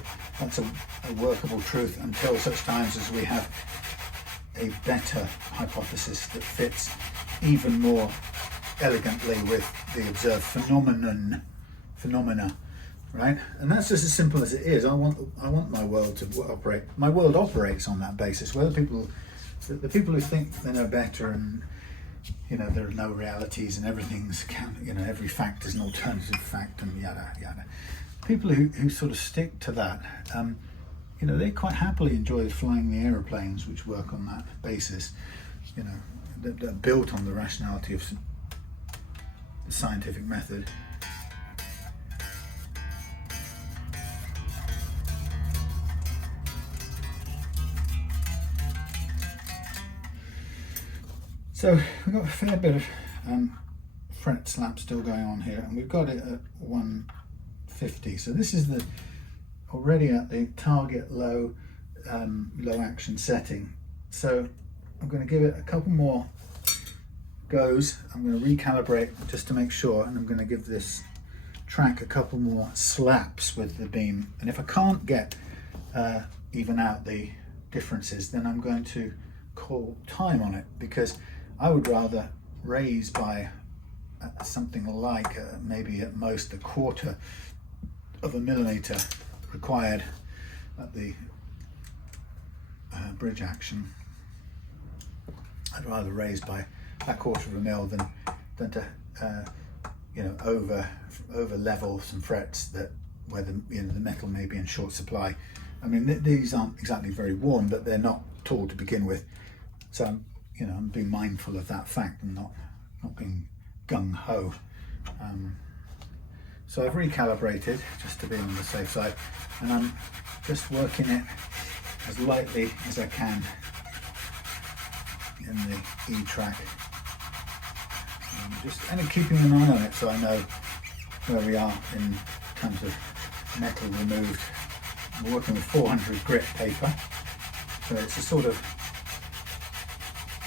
workable truth until such times as we have a better hypothesis that fits even more elegantly with the observed phenomena, right? And that's just as simple as it is. I want my world to operate. My world operates on that basis. Whether the people who think they know better, and you know, there are no realities and everything's, you know, every fact is an alternative fact and yada yada. People who sort of stick to that, you know, they quite happily enjoy flying the aeroplanes which work on that basis. You know, they're built on the rationality of the scientific method. So we've got a fair bit of fret slap still going on here, and we've got it at 150. So this is the already at the target low low action setting. So I'm going to give it a couple more goes. I'm going to recalibrate just to make sure, and I'm going to give this track a couple more slaps with the beam. And if I can't get even out the differences, then I'm going to call time on it, because I would rather raise by something like maybe at most 1/4 of a millimeter required at the bridge action. I'd rather raise by that 1/4 of a mil than to you know, over level some frets that where the, you know, the metal may be in short supply. I mean, these aren't exactly very worn, but they're not tall to begin with. So I'm, you know, I'm being mindful of that fact and not being gung-ho. So I've recalibrated just to be on the safe side, and I'm just working it as lightly as I can in the E track. And keeping an eye on it so I know where we are in terms of metal removed. I'm working with 400 grit paper, so it's a sort of,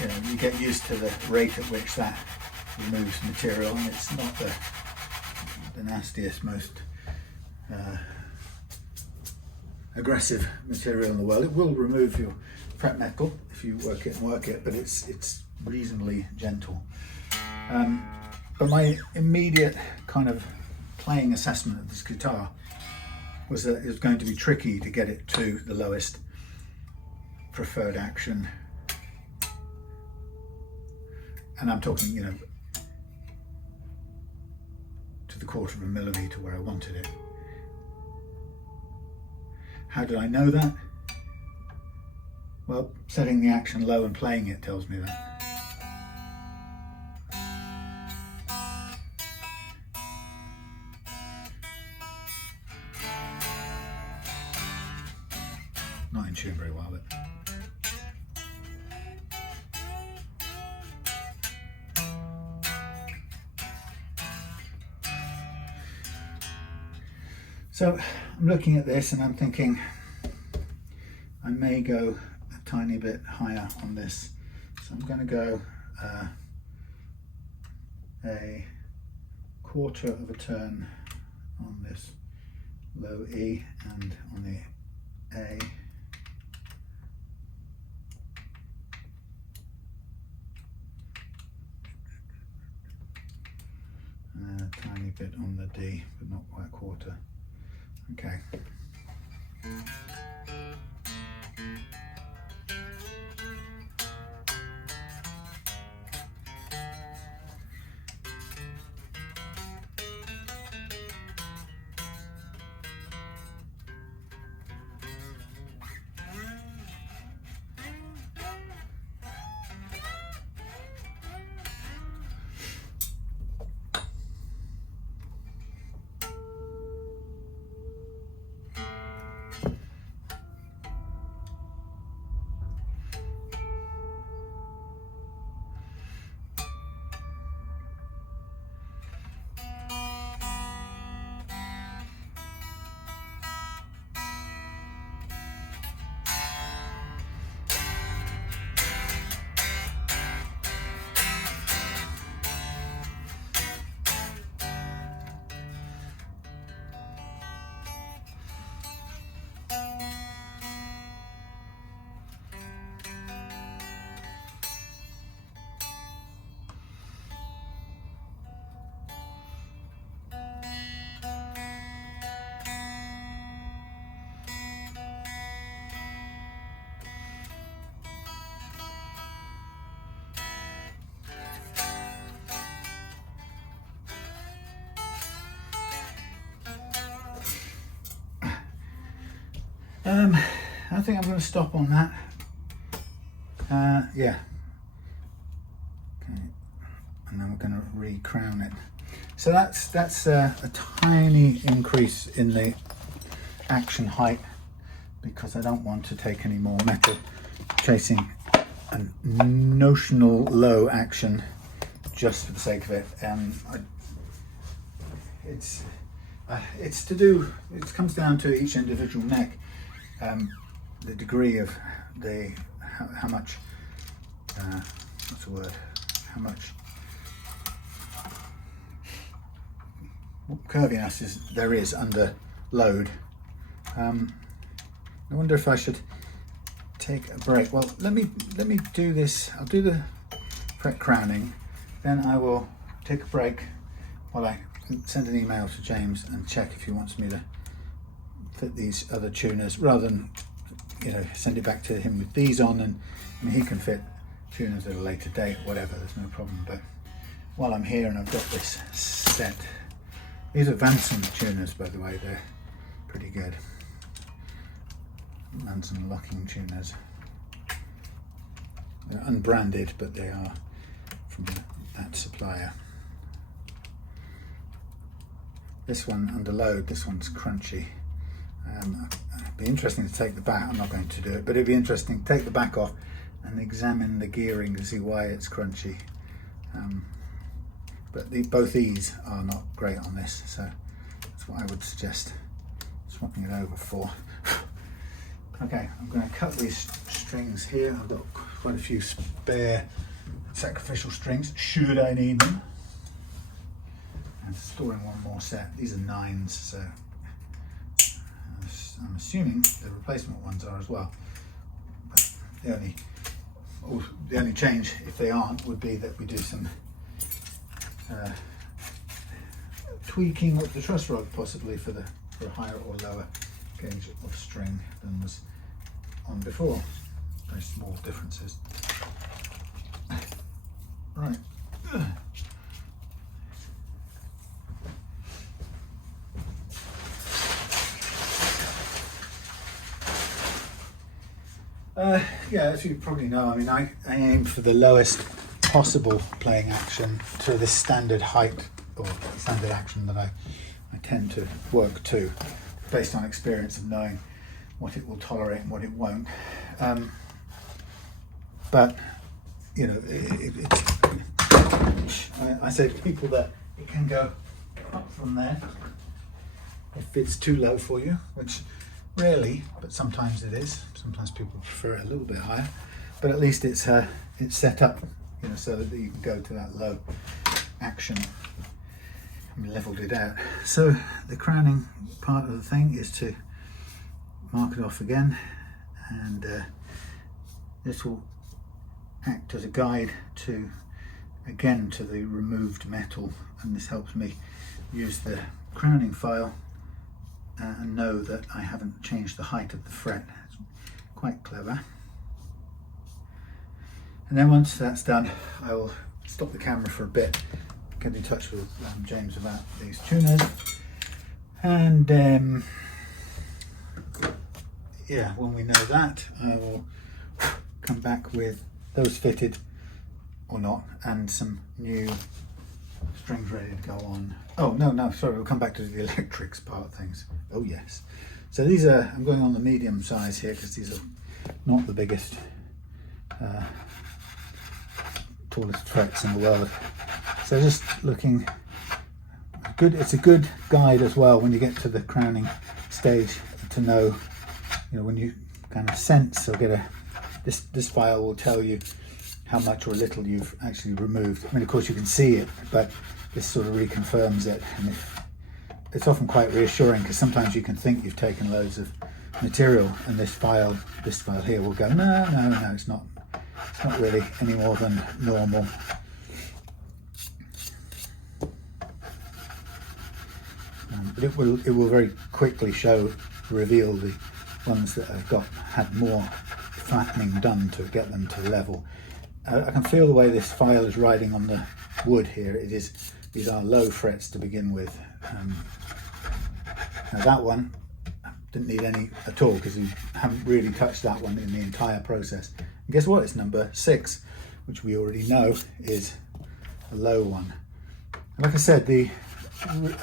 you know, you get used to the rate at which that removes material, and it's not the nastiest, most aggressive material in the world. It will remove your prep metal if you work it, but it's reasonably gentle. But my immediate kind of playing assessment of this guitar was that it was going to be tricky to get it to the lowest preferred action. And I'm talking, you know, to the 1/4 of a millimeter where I wanted it. How did I know that? Well, setting the action low and playing it tells me that. Not in tune very well, but so I'm looking at this and I'm thinking I may go a tiny bit higher on this. So I'm going to go a 1/4 of a turn on this low E and on the A. A tiny bit on the D, but not quite 1/4. Okay. I think I'm going to stop on that. Yeah. Okay. And then we're going to re-crown it. So that's a tiny increase in the action height, because I don't want to take any more metal chasing a notional low action just for the sake of it. It's to do. It comes down to each individual neck, the degree of how much. What's the word? How much curviness there is under load. I wonder if I should take a break. Well, let me do this. I'll do the fret crowning, then I will take a break while I send an email to James and check if he wants me to fit these other tuners, rather than, you know, send it back to him with these on, and I mean, he can fit tuners at a later date, whatever, there's no problem. But while I'm here and I've got this set, these are Vanson tuners, by the way, they're pretty good. Vanson locking tuners. They're unbranded, but they are from that supplier. This one under load, this one's crunchy. It'd be interesting to take the back, I'm not going to do it, but it'd be interesting to take the back off and examine the gearing to see why it's crunchy. But both these are not great on this, so that's what I would suggest swapping it over for. Okay, I'm going to cut these strings here. I've got quite a few spare sacrificial strings, should I need them. And storing one more set. These are 9s, so I'm assuming the replacement ones are as well. But the only change, if they aren't, would be that we do some tweaking of the truss rod, possibly for a higher or lower gauge of string than was on before. Very small differences. Right. Yeah, as you probably know, I mean, I aim for the lowest possible playing action to this standard height or standard action that I tend to work to, based on experience of knowing what it will tolerate and what it won't. But, you know, I say to people that it can go up from there if it's too low for you, which rarely, but sometimes it is. Sometimes people prefer it a little bit higher, but at least it's set up, you know, so that you can go to that low action and leveled it out. So the crowning part of the thing is to mark it off again, and this will act as a guide to the removed metal, and this helps me use the crowning file and know that I haven't changed the height of the fret. It's quite clever. And then once that's done, I will stop the camera for a bit, get in touch with James about these tuners, and yeah, when we know that, I will come back with those fitted or not, and some new strings ready to go on. Oh no, sorry, we'll come back to the electrics part of things. Oh yes. So these are, I'm going on the medium size here because these are not the biggest, tallest frets in the world. So just looking good. It's a good guide as well when you get to the crowning stage to know, you know, when you kind of sense or get this file will tell you how much or little you've actually removed. I mean, of course you can see it, but this sort of reconfirms it, and it's often quite reassuring, because sometimes you can think you've taken loads of material, and this file here will go, no, it's not really any more than normal. But it will very quickly reveal the ones that have had more flattening done to get them to level. I can feel the way this file is riding on the wood here. These are low frets to begin with. Now that one didn't need any at all, because we haven't really touched that one in the entire process. And guess what? It's number 6, which we already know is a low one. And like I said, I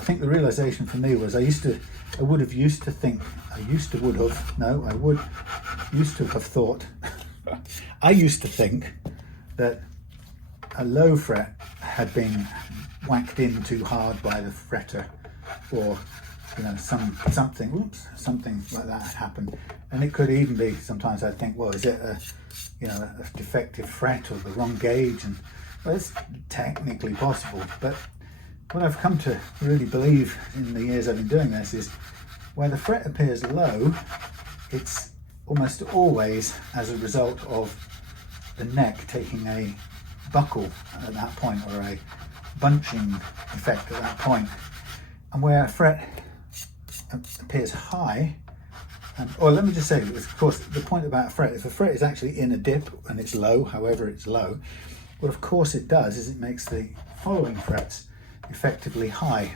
think the realization for me was I used to think that a low fret had been whacked in too hard by the fretter, or you know, something like that had happened. And it could even be, sometimes I think, well, is it a defective fret or the wrong gauge? And well, it's technically possible, but what I've come to really believe in the years I've been doing this is where the fret appears low, it's almost always as a result of the neck taking a buckle at that point, or a bunching effect at that point. And where a fret appears high, or let me just say, of course, the point about a fret, if a fret is actually in a dip and it's low, however it's low, what of course it does is it makes the following frets effectively high,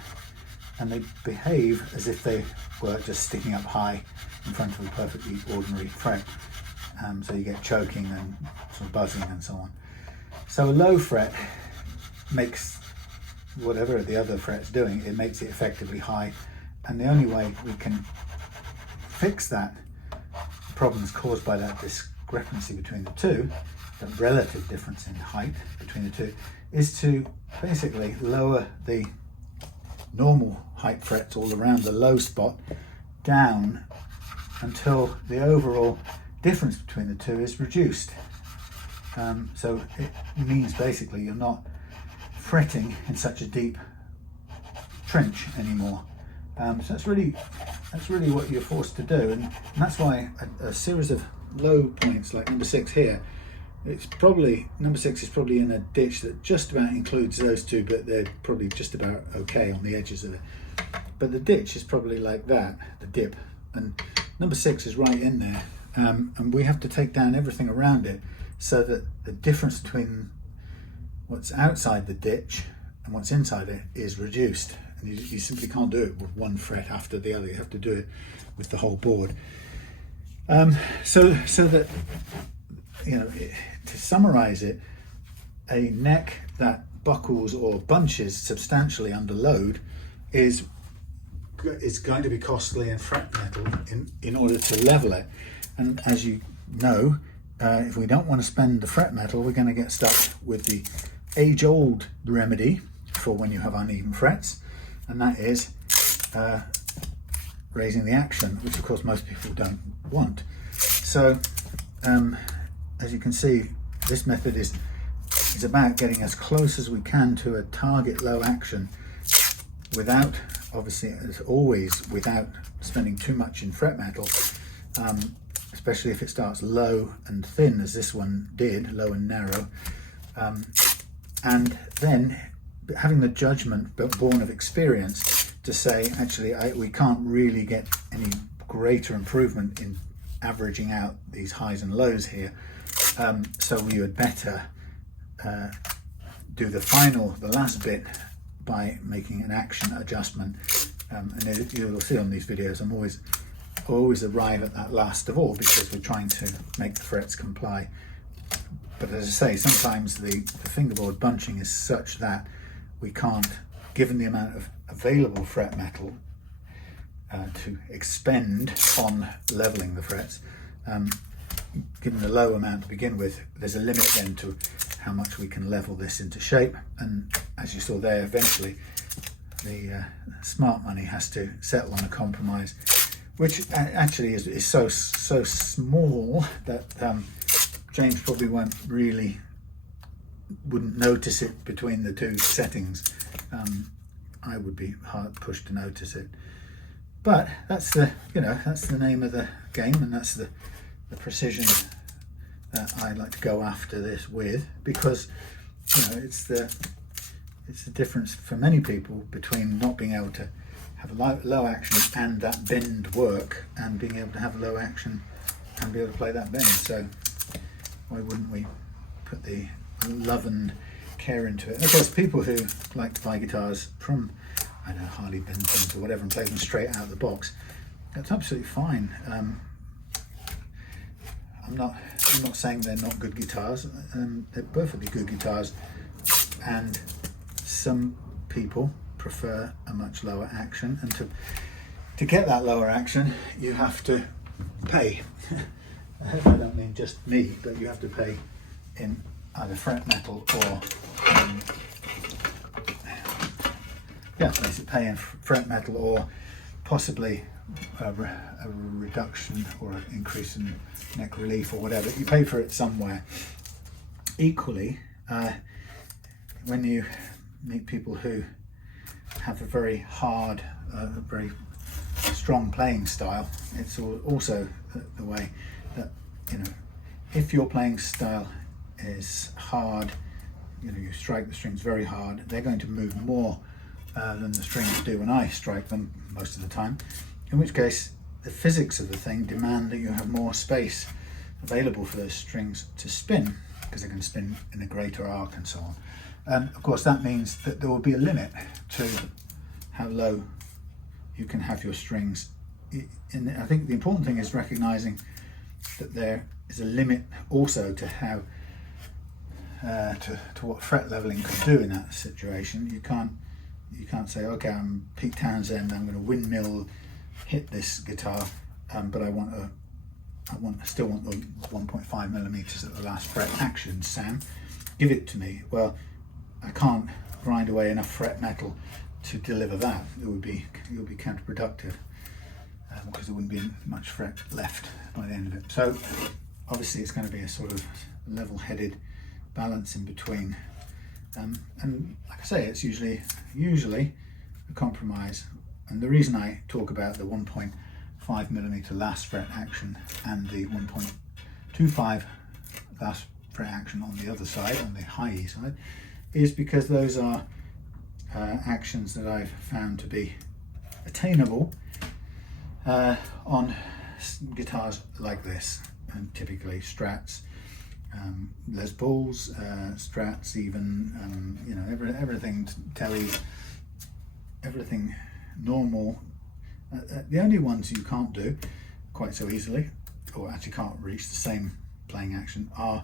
and they behave as if they were just sticking up high in front of a perfectly ordinary fret. So you get choking and sort of buzzing and so on. So a low fret makes whatever the other fret's doing, it makes it effectively high, and the only way we can fix that problems caused by that discrepancy between the two, the relative difference in height between the two, is to basically lower the normal height frets all around the low spot down until the overall difference between the two is reduced. So it means basically you're not fretting in such a deep trench anymore. So that's really what you're forced to do, and that's why a series of low points like number 6 here, number 6 is probably in a ditch that just about includes those two, but they're probably just about okay on the edges of it. But the ditch is probably like that, the dip, and number 6 is right in there, and we have to take down everything around it so that the difference between what's outside the ditch and what's inside it is reduced. And you simply can't do it with one fret after the other. You have to do it with the whole board. So that, you know, to summarize it, a neck that buckles or bunches substantially under load is going to be costly in fret metal in order to level it. And as you know, if we don't want to spend the fret metal, we're going to get stuck with the age-old remedy for when you have uneven frets, and that is raising the action, which of course most people don't want. So as you can see, this method is about getting as close as we can to a target low action without, obviously as always, without spending too much in fret metal, especially if it starts low and thin as this one did, low and narrow, and then having the judgment born of experience to say, actually, we can't really get any greater improvement in averaging out these highs and lows here, so we would better do the last bit by making an action adjustment. And you'll see on these videos, I'm always arrive at that last of all, because we're trying to make the frets comply. But as I say, sometimes the fingerboard bunching is such that we can't, given the amount of available fret metal to expend on leveling the frets, given the low amount to begin with, there's a limit then to how much we can level this into shape. And as you saw there, eventually the smart money has to settle on a compromise, which actually is so small that James probably wouldn't notice it between the two settings. I would be hard pushed to notice it, but that's the name of the game, and that's the precision that I like to go after this with, because it's the difference for many people between not being able to have low action and that bend work, and being able to have low action and be able to play that bend. So why wouldn't we put the love and care into it? And of course, people who like to buy guitars from, I don't know, Harley Benson's or whatever, and play them straight out of the box, that's absolutely fine. I'm not saying they're not good guitars. They're perfectly good guitars, and some people prefer a much lower action, and to get that lower action you have to pay. I don't mean just me, but you have to pay in either fret metal or yeah, basically paying fret metal or possibly a reduction or an increase in neck relief or whatever. You pay for it somewhere. Equally, when you meet people who have a very hard, very strong playing style, it's also the way that, you know, if your playing style is hard, you know, you strike the strings very hard, they're going to move more than the strings do when I strike them most of the time, in which case the physics of the thing demand that you have more space available for those strings to spin, because they can spin in a greater arc and so on. And of course that means that there will be a limit to how low you can have your strings. And I think the important thing is recognizing that there is a limit also to how to what fret leveling can do in that situation. You can't say, okay, I'm Pete Townsend, I'm going to windmill hit this guitar, but I still want the 1.5 millimeters at the last fret action. Sam, give it to me. Well, I can't grind away enough fret metal to deliver that. It would be counterproductive, because there wouldn't be much fret left by the end of it. So obviously it's going to be a sort of level-headed balance in between, and like I say, it's usually a compromise. And the reason I talk about the 1.5 millimeter last fret action and the 1.25 last fret action on the other side, on the high E side, is because those are actions that I've found to be attainable on guitars like this, and typically Strats, Les Pauls, Strats, even you know, everything, Teles, everything normal. The only ones you can't do quite so easily, or actually can't reach the same playing action, are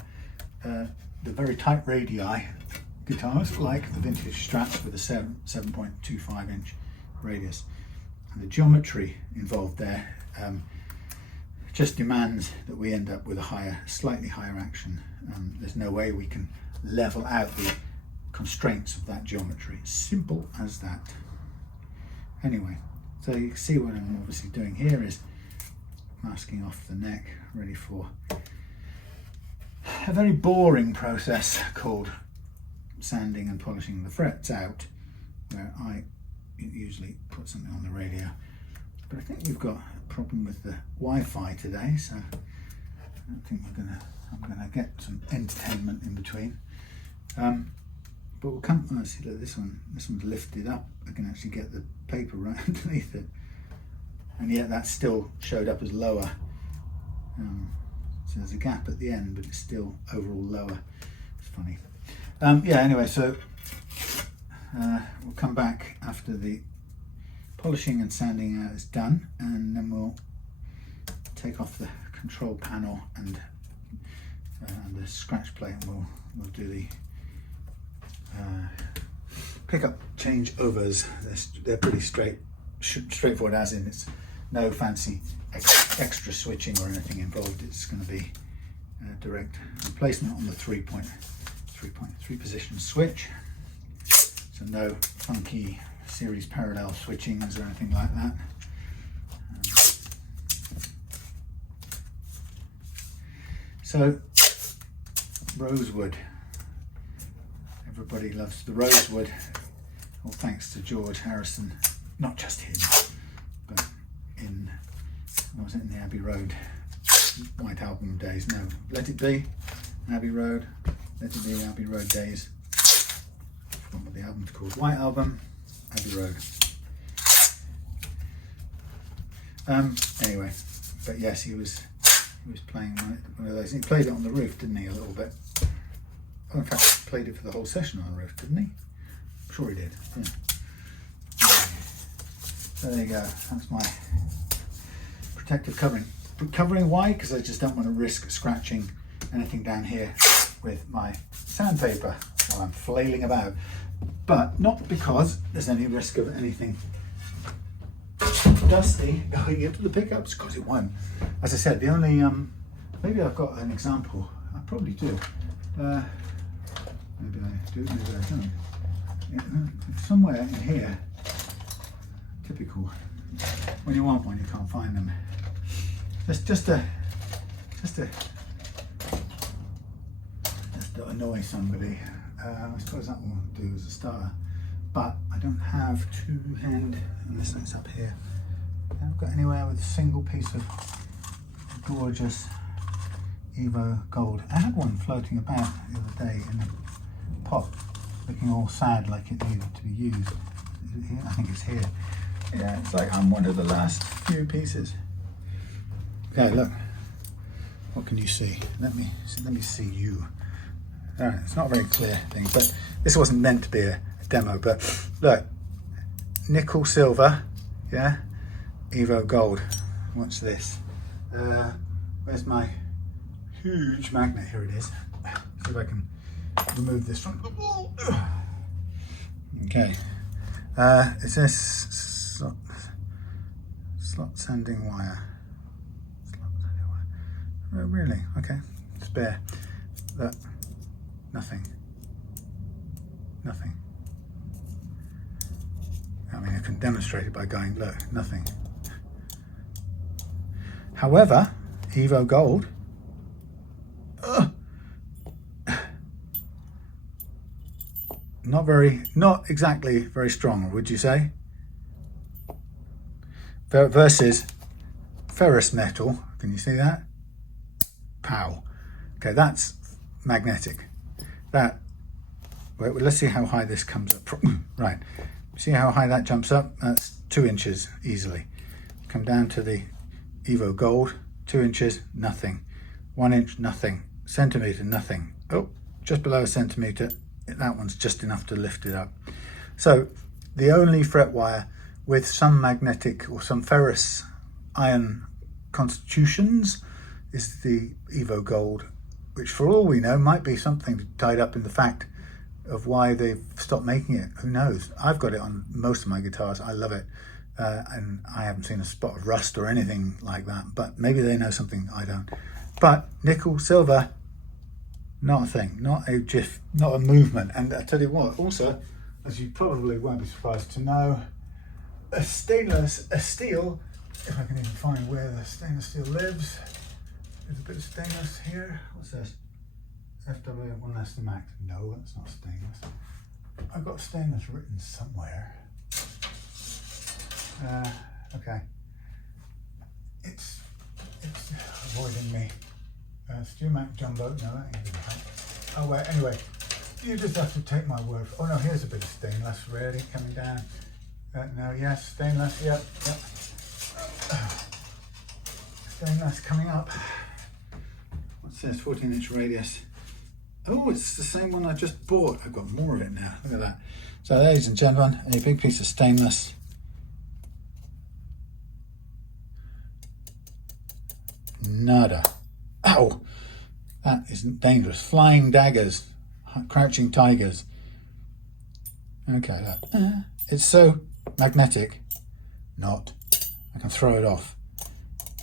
the very tight radii guitars, like the vintage Strats with a 7.25 inch radius. And the geometry involved there just demands that we end up with a slightly higher action. There's no way we can level out the constraints of that geometry. Simple as that. Anyway, so you can see what I'm obviously doing here is masking off the neck, ready for a very boring process called sanding and polishing the frets out, where I usually put something on the radio. But I think we've got a problem with the Wi-Fi today, so I don't think I'm gonna get some entertainment in between. But we'll come. Oh, see, look, this one's lifted up. I can actually get the paper right underneath it, and yet that still showed up as lower. So there's a gap at the end, but it's still overall lower. It's funny. Yeah. Anyway, so we'll come back after the polishing and sanding out is done, and then we'll take off the control panel and the scratch plate, and we'll do the pickup changeovers. They're pretty straightforward, as in it's no fancy extra switching or anything involved. It's going to be direct replacement on the 3.3 position switch, so no funky series parallel switchings or anything like that. So rosewood, everybody loves the rosewood, all thanks to George Harrison. Not just him, but in, what was it, in the Abbey Road White Album days? No, Let It Be, Abbey Road, Let It Be, Abbey Road days. I forgot what the album's called. White Album, Abbey Road. Anyway, but yes, he was playing one of those. He played it on the roof, didn't he, a little bit? Oh, in fact, he played it for the whole session on the roof, didn't he? I'm sure he did. Yeah. So there you go. That's my protective covering. Covering, why? Because I just don't want to risk scratching anything down here with my sandpaper while I'm flailing about. But not because there's any risk of anything dusty going into the pickups, because it won't. As I said, the only maybe I've got an example. I probably do. Maybe I do. Maybe I don't. Yeah, somewhere in here Typical. When you want one, you can't find them. Just to annoy somebody. I suppose that will do as a starter. But I don't have two-hand, unless it's up here. I haven't got anywhere with a single piece of gorgeous Evo gold. I had one floating about the other day in a pot, looking all sad like it needed to be used. Is it here? I think it's here. Yeah, it's like I'm one of the last few pieces. Okay, look. What can you see? Let me see you. All right, it's not a very clear thing, but this wasn't meant to be a demo. But look, nickel silver, yeah, Evo gold. Watch this. Where's my huge magnet? Here it is. See if I can remove this from the wall. Okay. Is this slot sanding wire? Oh, really? Okay. Spare. Look. Nothing. Nothing. I mean, I can demonstrate it by going, look, nothing. However, Evo gold. Not exactly very strong, would you say? Versus ferrous metal. Can you see that? Pow. Okay, that's magnetic. That. Well, let's see how high this comes up. Right. See how high that jumps up? That's 2 inches easily. Come down to the Evo gold. 2 inches, nothing. 1 inch, nothing. Centimetre, nothing. Oh, just below a centimetre. That one's just enough to lift it up. So the only fret wire with some magnetic or some ferrous iron constitutions is the Evo gold, which for all we know might be something tied up in the fact of why they've stopped making it. Who knows? I've got it on most of my guitars. I love it. And I haven't seen a spot of rust or anything like that, but maybe they know something I don't. But nickel, silver, not a thing, not a GIF, not a movement. And I tell you what, also, as you probably won't be surprised to know, a steel, if I can even find where the stainless steel lives. There's a bit of stainless here. What's this? FW, one less than max. No, that's not stainless. I've got stainless written somewhere. Okay. It's avoiding me. StewMac Jumbo. No, that ain't gonna help. Oh wait. Anyway, you just have to take my word for. Oh no, here's a bit of stainless. Really coming down. No, yes, stainless. Yep. Stainless coming up. What's this? 14-inch radius. Oh, it's the same one I just bought. I've got more of it now. Look at that. So, ladies and gentlemen, a big piece of stainless. Nada. Ow! That isn't dangerous. Flying daggers. Crouching tigers. Okay, that. It's so magnetic. Not. I can throw it off.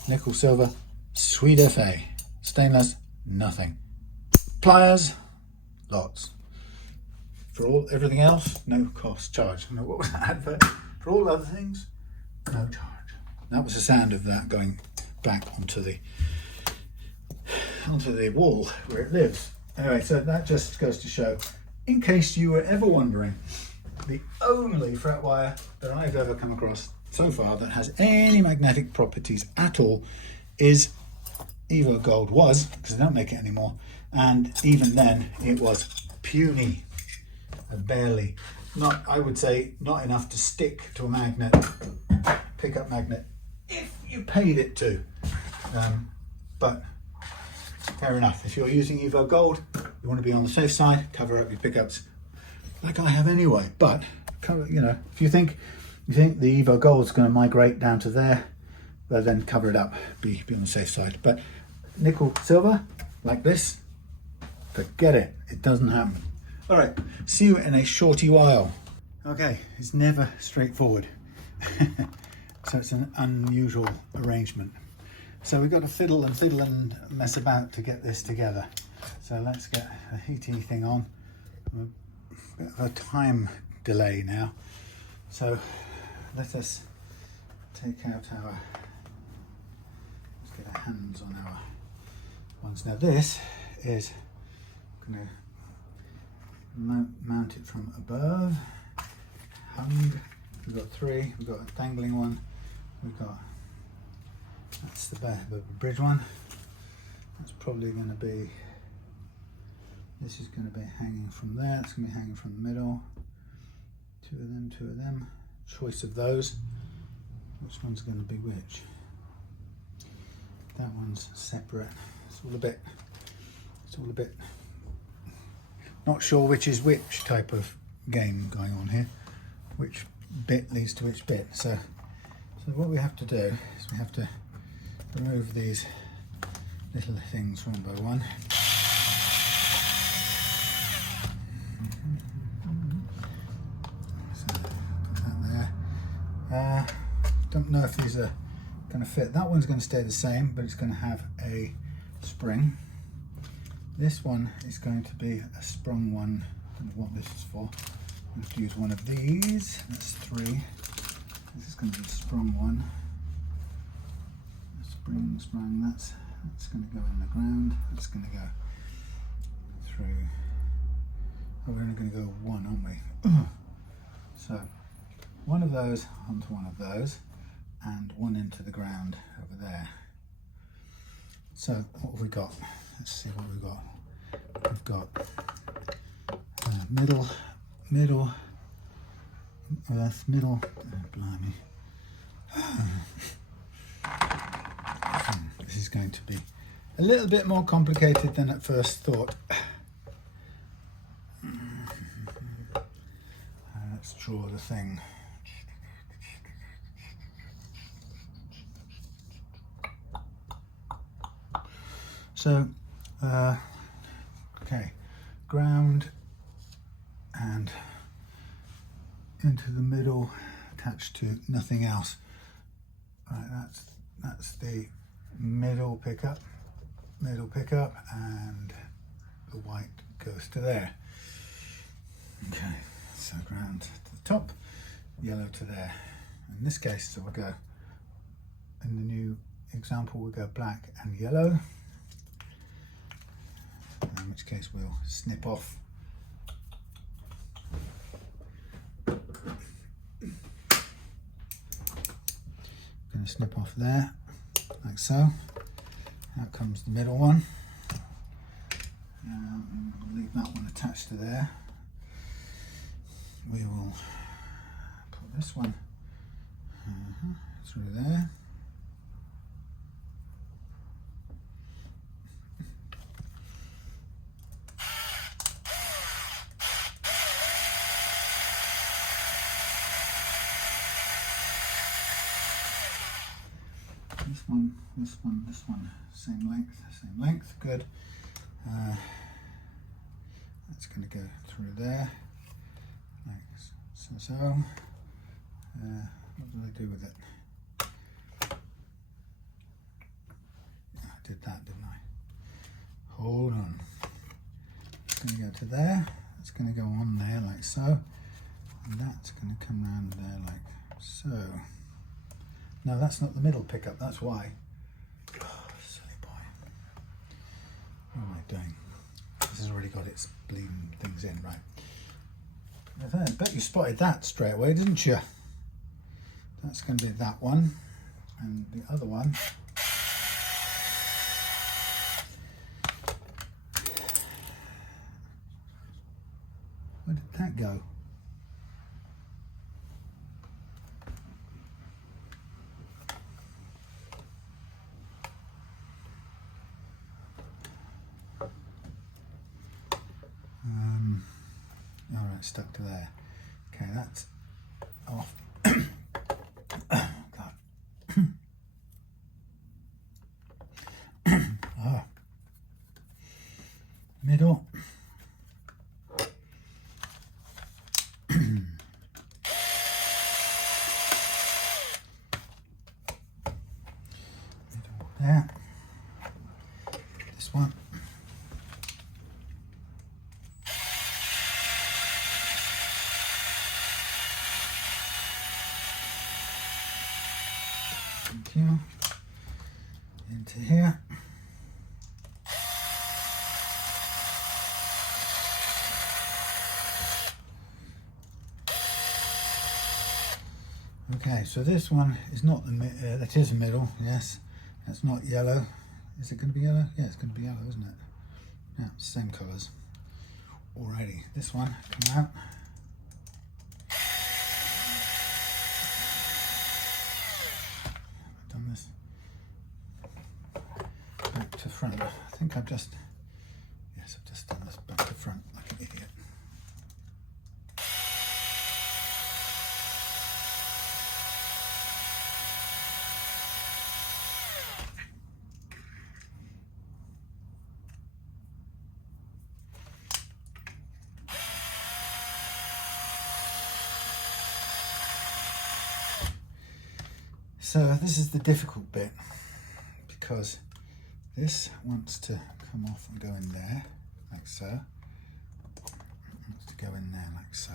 Nickel, silver, sweet FA. Stainless, nothing. Pliers, lots. For everything else, no cost charge. No, what was that advert? For all other things, no charge. That was the sound of that going back onto the wall where it lives. Anyway, so that just goes to show, in case you were ever wondering, the only fret wire that I've ever come across so far that has any magnetic properties at all is Evo Gold. Was, because they don't make it anymore, and even then it was puny, barely, not, I would say, not enough to stick to a magnet, pickup magnet, if you paid it to. But fair enough, if you're using Evo Gold, you want to be on the safe side, cover up your pickups like I have anyway. But you know, if you think the Evo Gold is going to migrate down to there, well, then cover it up, be on the safe side. But nickel silver like this, forget it, it doesn't happen. All right, see you in a shorty while. Okay, it's never straightforward. So it's an unusual arrangement. So we've got to fiddle and mess about to get this together. So let's get the heaty thing on. A bit of a time delay now. So let us take out our, let's get our hands on our ones. Now this is, I'm going to mount it from above, hung. We've got three, we've got a dangling one, we've got, that's the bridge one. That's probably going to be, this is going to be hanging from there, it's going to be hanging from the middle. Two of them. Choice of those. Which one's going to be which? That one's separate. It's all a bit, not sure which is which type of game going on here. Which bit leads to which bit. So what we have to do is we have to remove these little things one by one. So put that there. Don't know if these are going to fit. That one's going to stay the same, but it's going to have a spring. This one is going to be a sprung one. I don't know what this is for. I'm going to use one of these. That's 3. This is going to be a sprung one. Sprung. That's going to go in the ground. That's going to go through. Oh, we're only going to go one, aren't we? So one of those onto one of those, and one into the ground over there. So what have we got? Let's see what we've got. We've got middle, earth, middle, blimey. This is going to be a little bit more complicated than at first thought. Let's draw the thing. So, okay, ground and into the middle, attached to nothing else. Right, that's the middle pickup, and the white goes to there. Okay, so ground to the top, yellow to there. In this case, so we'll go, in the new example, we'll go black and yellow, in which case we'll snip off going to snip off there, like so. Out comes the middle one. We'll leave that one attached to there. We will put this one through there. This one, same length, good. That's going to go through there, like so. What did I do with it? I did that, didn't I? Hold on. It's going to go to there. It's going to go on there like so, and that's going to come around there like so. No, that's not the middle pickup, that's why. Oh, silly boy. What am I doing? This has already got its bleeding things in, right. I bet you spotted that straight away, didn't you? That's going to be that one, and the other one. Where did that go? Alright, stuck to there. Okay, that's off. God. Middle. There. This one. Thank you. Into here. Okay, so this one is not the that is a middle, yes. That's not yellow. Is it going to be yellow? Yeah, it's going to be yellow, isn't it? Yeah, same colours. Alrighty, this one, come out. I've done this back to front. I think I've just, yes, I've just done this back to front like an idiot. So this is the difficult bit, because this wants to come off and go in there, like so. It wants to go in there, like so.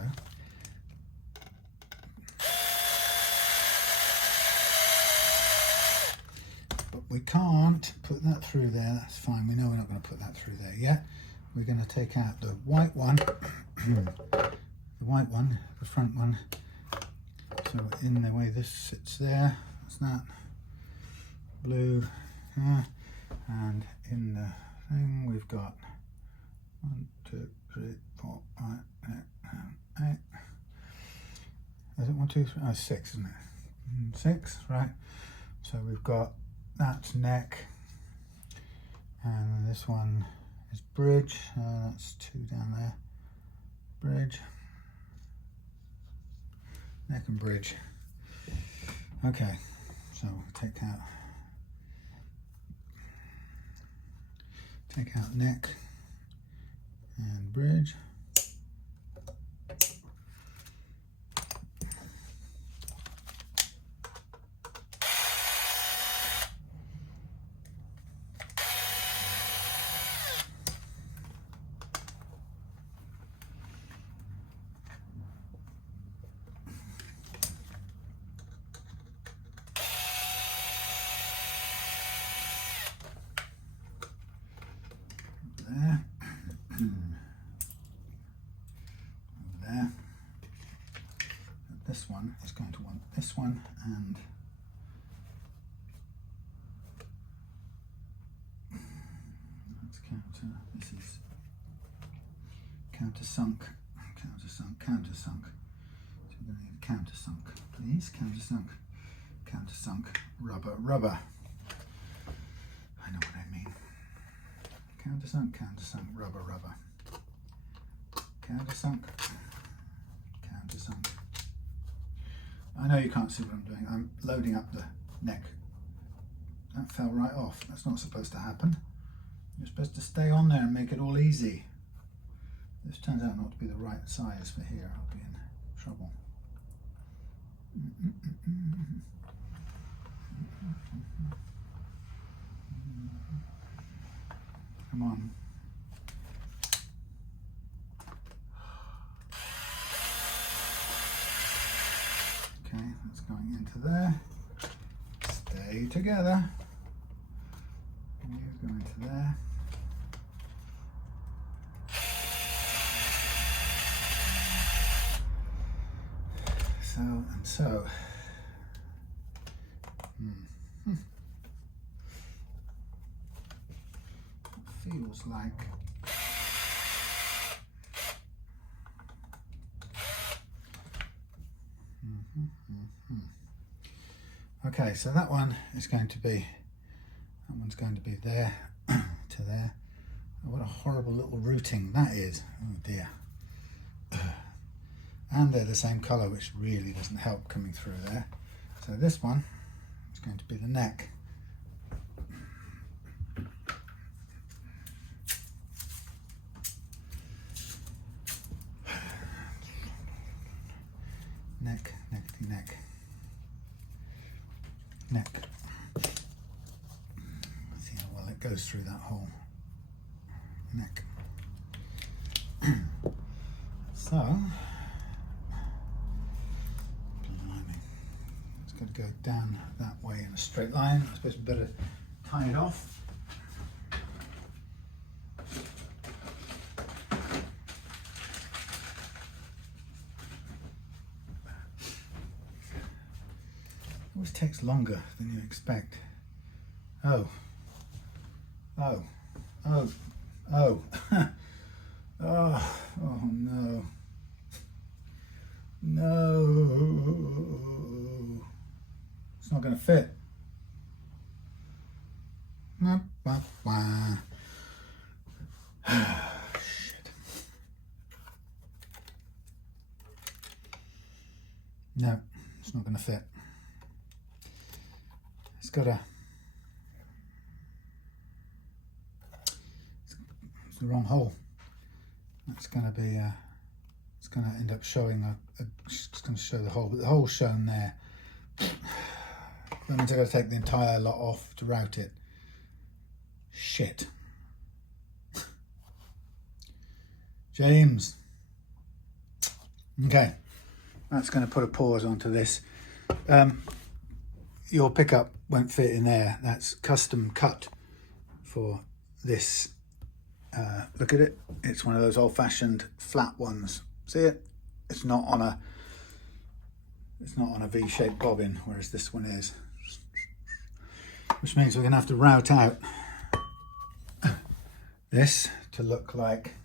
But we can't put that through there, that's fine. We know we're not going to put that through there yet. We're going to take out the white one, the white one, the front one. So in the way this sits there, that's that. Blue, and in the thing we've got 1, 2, 3, 4, 5, 6, 8. Is it 1, 2, 3? Oh, 6, isn't it? 6, right. So we've got that's neck, and this one is bridge. That's 2 down there. Bridge, neck and bridge. Okay, so take out neck and bridge. There. This one is going to want this one, and that's counter. This is countersunk, countersunk, countersunk. So we're going to need a countersunk, please. Countersunk, countersunk, rubber, rubber. I know what I mean. Countersunk, countersunk, rubber, rubber. Countersunk, countersunk. I know you can't see what I'm doing. I'm loading up the neck. That fell right off. That's not supposed to happen. You're supposed to stay on there and make it all easy. This turns out not to be the right size for here. I'll be in trouble. Come on. Okay, that's going into there. Stay together. You go into there. So and so. Feels like okay, so that one is going to be, that one's going to be there to there. Oh, what a horrible little routing that is. Oh dear. And they're the same colour, which really doesn't help coming through there. So this one is going to be the neck. Neck, neck, neck, neck. See how well it goes through that hole. Neck. So, blimey, it's got to go down that way in a straight line. I suppose we better tie it off. Always takes longer than you expect. Oh, oh, oh, oh, oh, oh no, no, it's not going to fit. Shit. No, it's not going to fit. It's got a, it's the wrong hole. That's going to be, it's going to end up showing it's going to show the hole, but the hole's shown there. That means I've got to take the entire lot off to route it. Shit. James. Okay, that's going to put a pause onto this. Your pickup won't fit in there. That's custom cut for this. Look at it. It's one of those old-fashioned flat ones. See it? It's not on a V-shaped bobbin, whereas this one is. Which means we're going to have to route out this to look like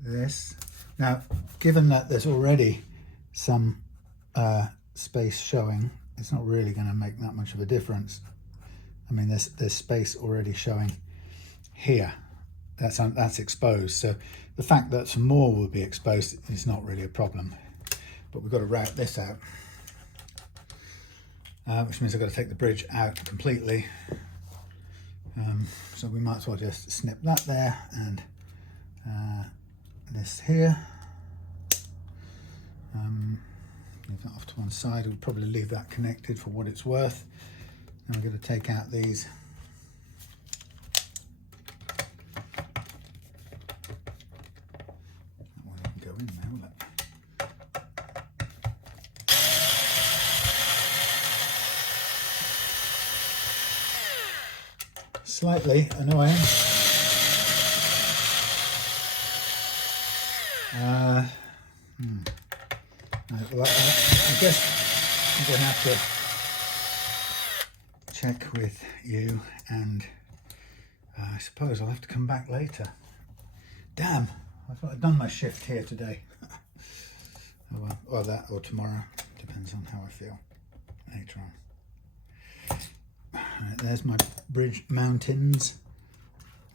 this. Now, given that there's already some space showing, it's not really going to make that much of a difference. I mean, there's space already showing here. That's exposed. So the fact that some more will be exposed is not really a problem. But we've got to route this out, which means I've got to take the bridge out completely. So we might as well just snip that there and this here. Leave that off to one side. We'll probably leave that connected for what it's worth. Then we're going to take out these. That one can go in there, will it? Slightly annoying. Well, I guess I'm going to have to check with you, and I suppose I'll have to come back later. Damn, I thought I'd done my shift here today. Oh well, or that, or tomorrow, depends on how I feel later on. Right, there's my bridge mountains.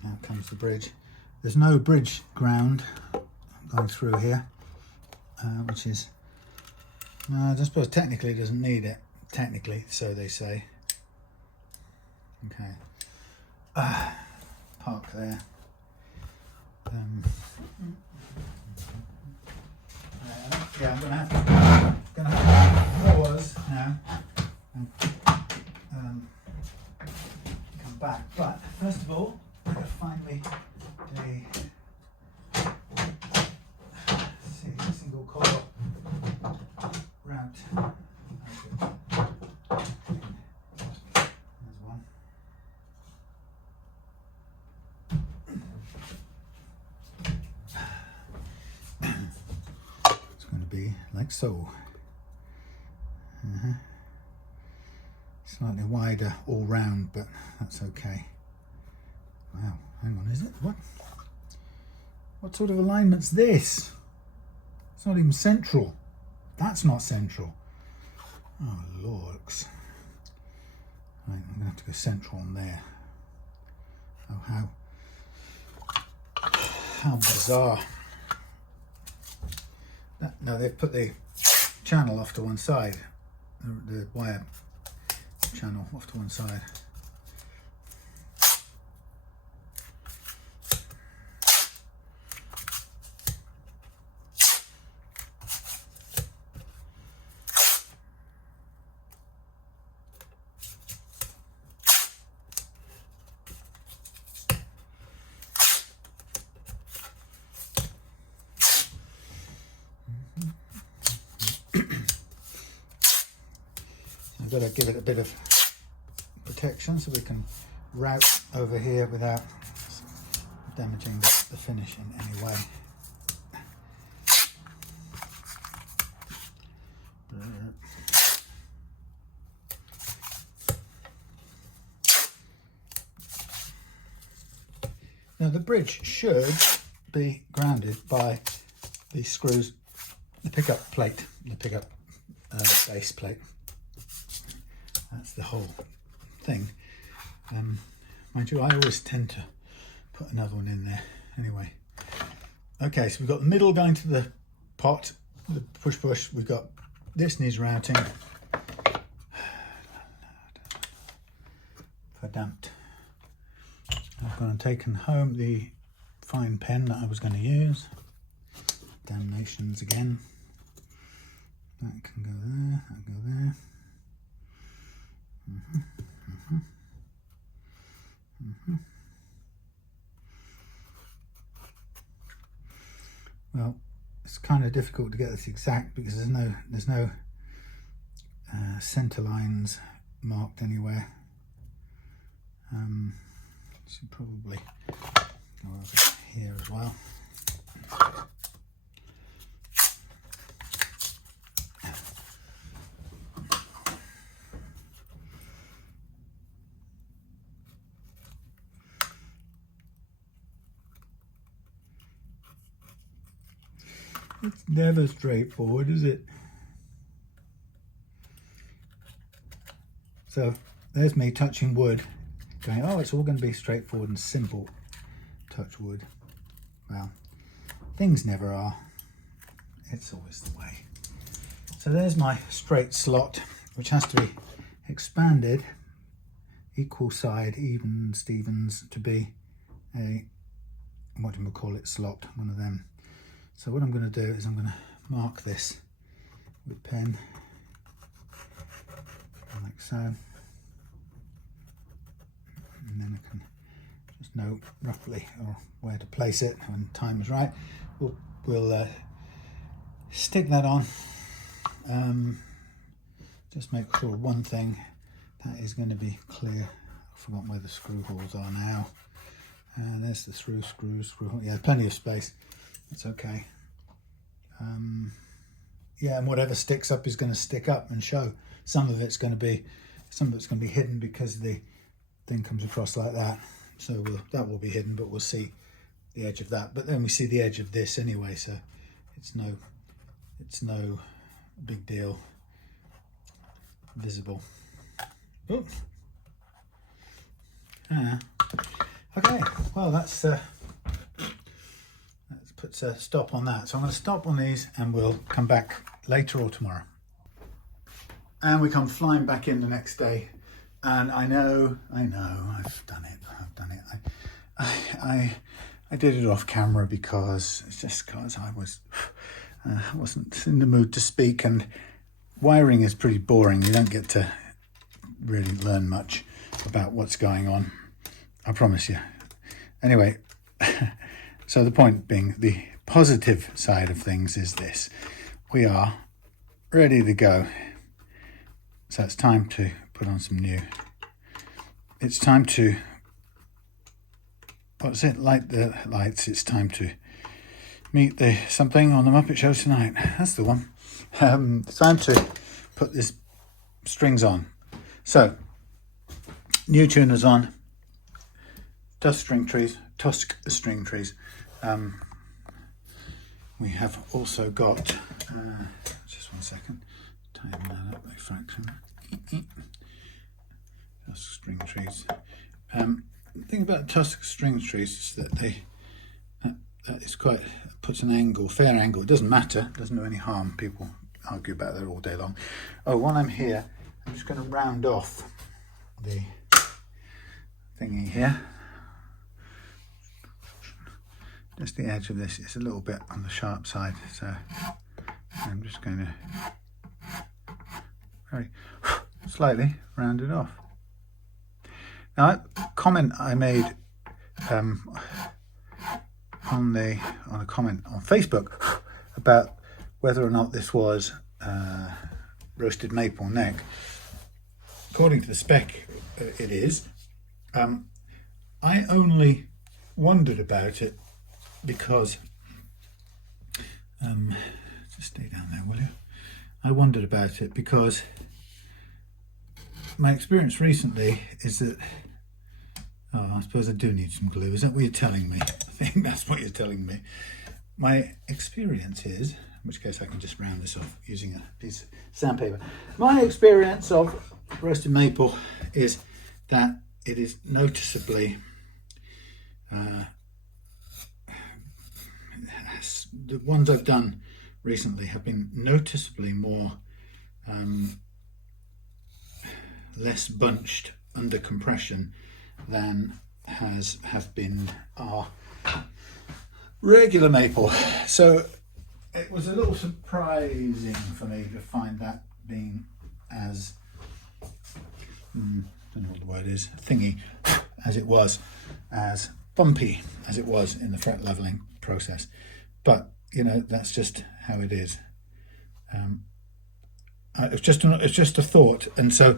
Now comes the bridge. There's no bridge ground going through here, which is, I suppose technically it doesn't need it. Technically, so they say. Okay. Park there. Yeah, I'm gonna have to pause now and come back. But first of all, I'm gonna find me a single coil route. There's one. It's going to be like so. Slightly wider all round, but that's okay. Wow, hang on, is it? What sort of alignment's this? It's not even central. That's not central. Oh, lords. Right, I'm going to have to go central on there. Oh, how bizarre. No, they've put the channel off to one side. The wire channel off to one side. got to give it a bit of protection so we can route over here without damaging the finish in any way. Now the bridge should be grounded by the screws, the pickup plate, the pickup base plate. That's the whole thing. Mind you, I always tend to put another one in there anyway. Okay, so we've got the middle going to the pot, the push. We've got this needs routing. Verdamped. I've gone and taken home the fine pen that I was going to use. Damnations again. That can go there, that can go there. Well, it's kind of difficult to get this exact because there's no center lines marked anywhere. Should probably go over here as well. It's never straightforward, is it? So there's me touching wood, going, oh, it's all going to be straightforward and simple. Touch wood. Well, things never are. It's always the way. So there's my straight slot, which has to be expanded, equal side, even Stevens, to be a, what do we call it, slot, one of them. So what I'm going to do is I'm going to mark this with pen, like so, and then I can just know roughly where to place it when time is right. We'll stick that on. Just make sure one thing, that is going to be clear. I've forgotten where the screw holes are now. There's the screw hole. Yeah, plenty of space. It's okay. Yeah, and whatever sticks up is going to stick up and show. Some of it's going to be hidden because the thing comes across like that. So that will be hidden, but we'll see the edge of that. But then we see the edge of this anyway, so it's no big deal visible. Oops. Okay, well that's puts a stop on that. So I'm going to stop on these and we'll come back later or tomorrow. And we come flying back in the next day. And I know, I've done it. I did it off camera because I wasn't in the mood to speak, and wiring is pretty boring. You don't get to really learn much about what's going on, I promise you. Anyway, so the point being, the positive side of things is this. We are ready to go. So it's time to put on some new. It's time to, light the lights. It's time to meet something on the Muppet Show tonight. That's the one. It's time to put these strings on. So, new tuners on. Tusk string trees. We have also got, just one second, tighten that up by fraction. Tusk string trees. The thing about tusk string trees is that that is quite, puts an angle, fair angle. It doesn't matter, doesn't do any harm. People argue about that all day long. Oh, while I'm here, I'm just going to round off the thingy here. Just the edge of this is a little bit on the sharp side, so I'm just going to very slightly round it off. Now, a comment I made on a comment on Facebook about whether or not this was roasted maple neck. according to the spec, it is. I only wondered about it because, just stay down there, will you? I wondered about it because my experience recently is that, oh, I suppose I do need some glue. Is that what you're telling me? I think that's what you're telling me. My experience is, in which case I can just round this off using a piece of sandpaper. My experience of roasted maple is that it is noticeably, the ones I've done recently have been noticeably more less bunched under compression than have been our regular maple. So it was a little surprising for me to find that being as I don't know what the word is, thingy as it was, as bumpy as it was in the fret leveling process. But you know, that's just how it is. It's just a thought, and so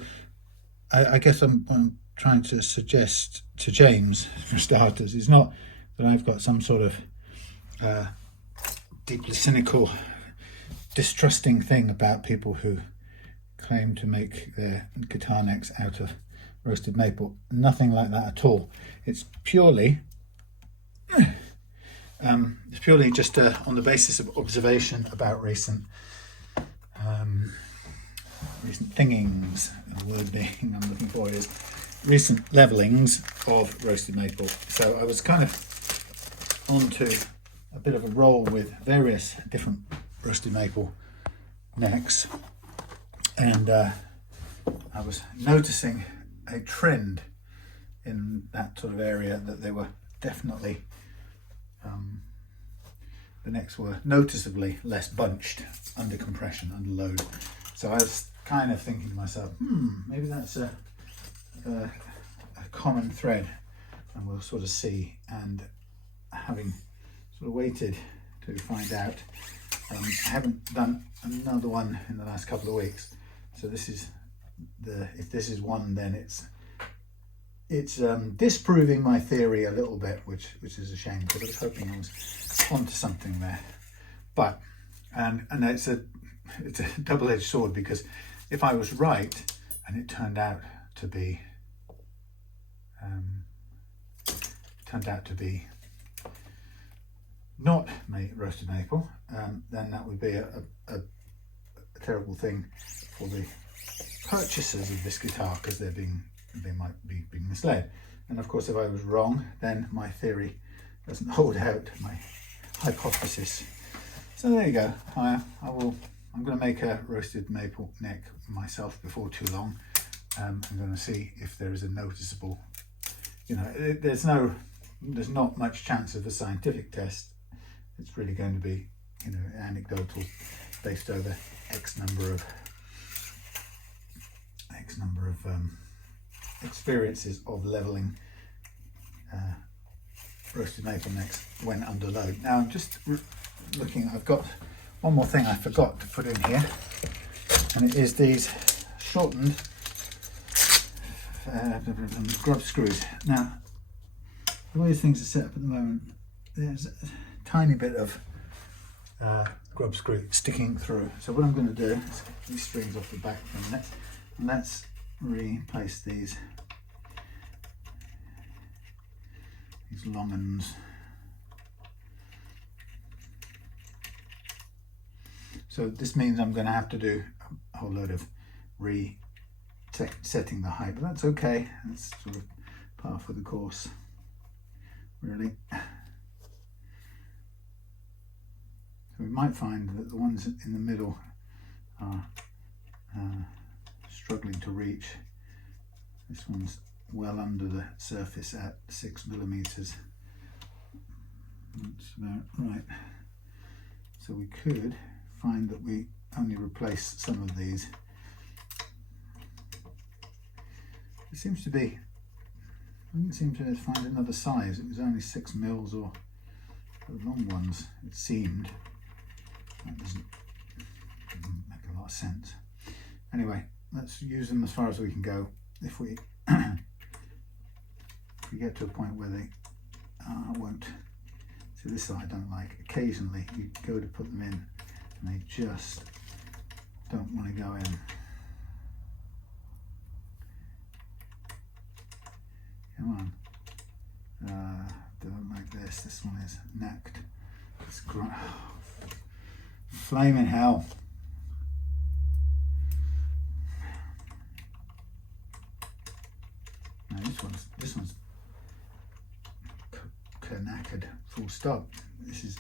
I guess I'm trying to suggest to James, for starters, it's not that I've got some sort of deeply cynical, distrusting thing about people who claim to make their guitar necks out of roasted maple. Nothing like that at all. It's purely just on the basis of observation about recent thingings. The word being I'm looking for is recent levelings of roasted maple. So I was kind of onto a bit of a roll with various different roasted maple necks, and I was noticing a trend in that sort of area, that they were definitely the necks were noticeably less bunched under compression, under load. So I was kind of thinking to myself, maybe that's a common thread, and we'll sort of see. And having sort of waited to find out, I haven't done another one in the last couple of weeks. So this is if this is one, then it's disproving my theory a little bit, which is a shame, because I was hoping I was onto something there. But and it's a double-edged sword, because if I was right and it turned out to be not roasted maple, then that would be a terrible thing for the purchasers of this guitar, because they might be being misled. And of course, if I was wrong, then my theory doesn't hold out, my hypothesis. So there you go. I'm going to make a roasted maple neck myself before too long. I'm going to see if there is a noticeable, there's not much chance of a scientific test. It's really going to be, anecdotal, based over X number of experiences of leveling roasted maple necks when under load. Now I'm just looking, I've got one more thing I forgot to put in here, and it is these shortened grub screws. Now, the way things are set up at the moment, there's a tiny bit of grub screw sticking through. So what I'm going to do is get these strings off the back for a minute, and let's replace these long uns. So this means I'm going to have to do a whole load of setting the height, but that's okay. That's sort of par for the course, really. So we might find that the ones in the middle are struggling to reach. This one's well under the surface at 6 millimeters. That's about right. So we could find that we only replace some of these. It seems to be, I didn't seem to find another size. It was only 6 mils, or the long ones, it seemed. That doesn't make a lot of sense. Anyway, let's use them as far as we can go. If we if we get to a point where they won't, see, this I don't like. Occasionally you go to put them in and they just don't want to go in. Come on. Don't like this. This one is necked. It's flaming hell. No, this one's knackered. Full stop. This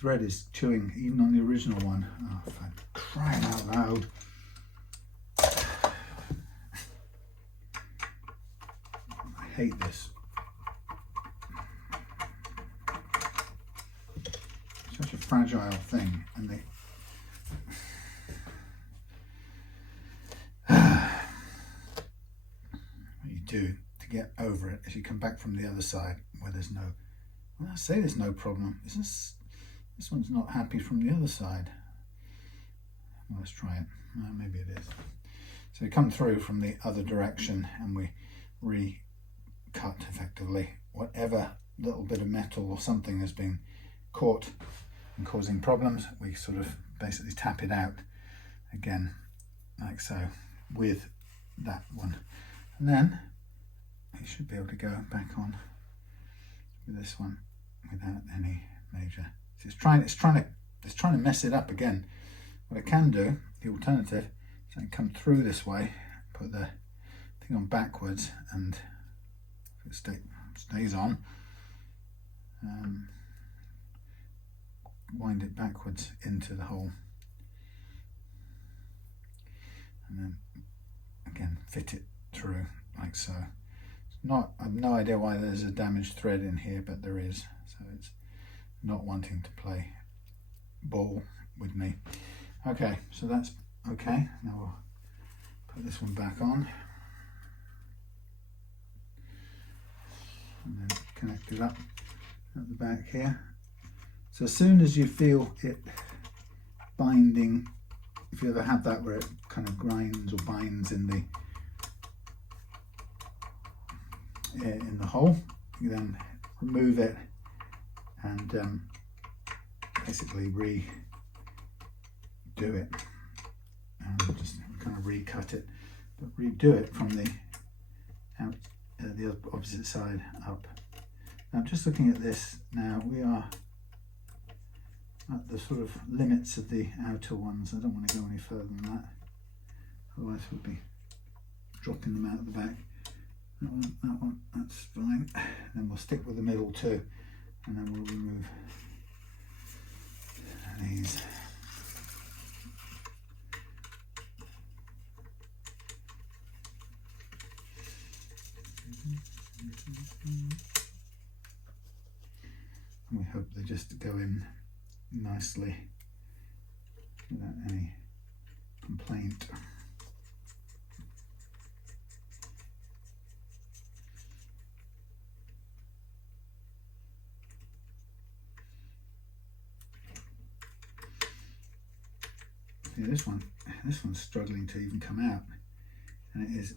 thread is chewing even on the original one. Oh, for crying out loud. I hate this. Such a fragile thing, and they what you do to get over it is you come back from the other side where there's no, well, I say there's no problem. This one's not happy from the other side. Well, let's try it. Well, maybe it is. So we come through from the other direction and we recut effectively whatever little bit of metal or something has been caught and causing problems. We sort of basically tap it out again, like so, with that one, and then you should be able to go back on with this one without any major. So it's trying to mess it up again. What I can do, the alternative, is I can come through this way, put the thing on backwards, and if it stays on, wind it backwards into the hole, and then again fit it through like so. I have no idea why there's a damaged thread in here, but there is, so it's not wanting to play ball with me. Okay, so that's okay. Now we'll put this one back on and then connect it up at the back here. So as soon as you feel it binding, if you ever have that where it kind of grinds or binds in the hole, you then remove it and basically redo it, and just kind of recut it, but redo it from the opposite side up. Now, just looking at this now, we are at the sort of limits of the outer ones. I don't want to go any further than that, otherwise we'll be dropping them out of the back. That one, that's fine. Then we'll stick with the middle too, and then we'll remove these. And we hope they just go in nicely without any complaint. See, this one's struggling to even come out, and it's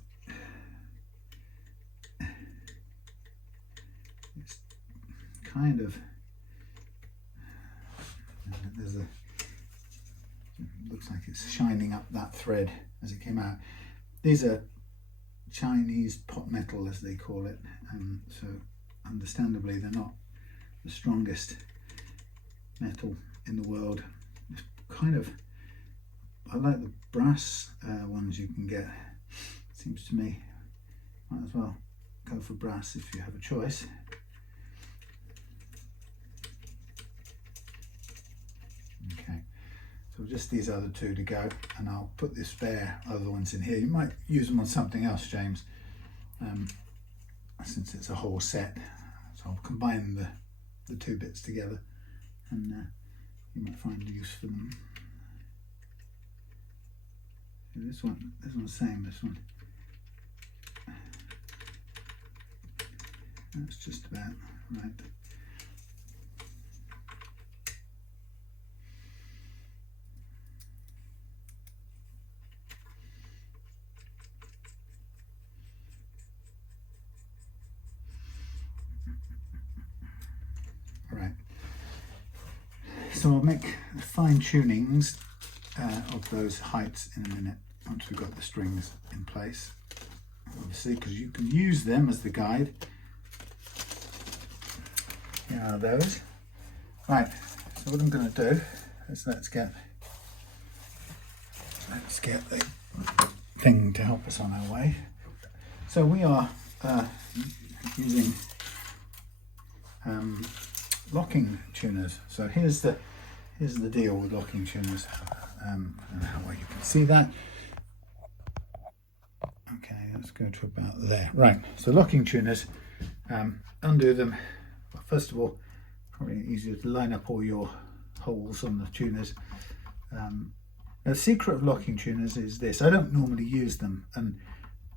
kind of, looks like it's shining up that thread as it came out. These are Chinese pot metal, as they call it, so understandably they're not the strongest metal in the world. It's kind of, I like the brass ones you can get. Seems to me might as well go for brass if you have a choice. Okay, so just these other two to go, and I'll put the spare other ones in here. You might use them on something else, James, since it's a whole set. So I'll combine the two bits together, and you might find use for them. This one's the same, this one. That's just about right. so I'll make fine tunings of those heights in a minute once we've got the strings in place, obviously, because you can use them as the guide. Here are those. Right, so what I'm going to do is let's get the thing to help us on our way. So we are using locking tuners. So here's the deal with locking tuners. I don't know how well you can see that. Okay, let's go to about there. Right, so locking tuners, undo them. Well, first of all, probably easier to line up all your holes on the tuners. Now, the secret of locking tuners is this: I don't normally use them, and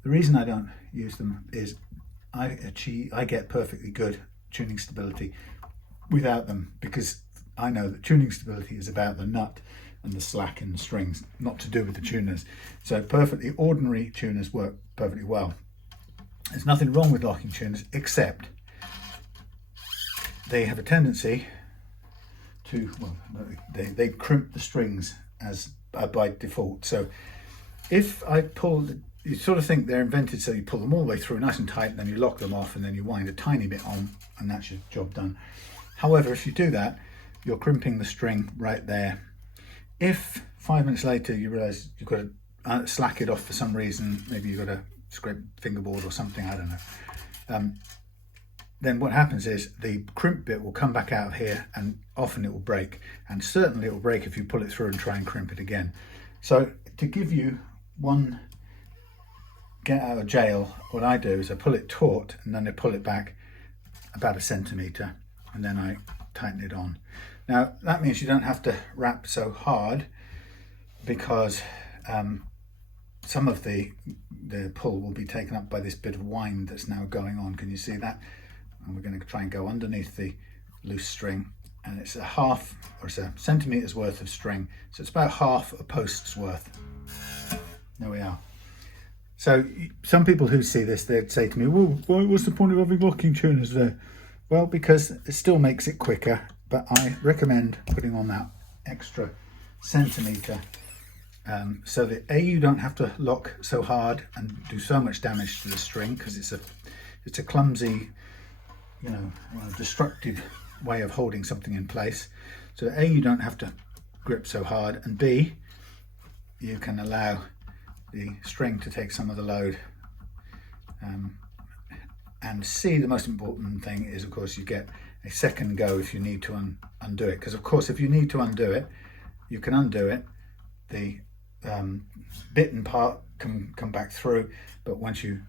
the reason I don't use them is I get perfectly good tuning stability without them, because I know that tuning stability is about the nut and the slack in the strings, not to do with the tuners. So perfectly ordinary tuners work perfectly well. There's nothing wrong with locking tuners, except they have a tendency to, well, they crimp the strings as by default. So if I pull, you sort of think they're invented so you pull them all the way through nice and tight, and then you lock them off, and then you wind a tiny bit on, and that's your job done. However, if you do that, you're crimping the string right there. If 5 minutes later you realize you've got to slack it off for some reason, maybe you've got to scrape fingerboard or something, I don't know, then what happens is the crimp bit will come back out of here, and often it will break, and certainly it will break if you pull it through and try and crimp it again. So to give you one get out of jail, what I do is I pull it taut, and then I pull it back about 1 centimetre, and then I tighten it on. Now that means you don't have to wrap so hard, because some of the pull will be taken up by this bit of wind that's now going on. Can you see that? And we're going to try and go underneath the loose string, and it's it's a centimetre's worth of string, so it's about half a post's worth. There we are. So some people who see this, they'd say to me, well, what's the point of having locking tuners there? Well, because it still makes it quicker, but I recommend putting on that extra centimetre, so that you don't have to lock so hard and do so much damage to the string, because it's a clumsy, destructive way of holding something in place. So you don't have to grip so hard, and B, you can allow the string to take some of the load. And C, the most important thing is, of course, you get a second go if you need to undo it, because of course if you need to undo it, you can undo it, the bitten part can come back through, but once you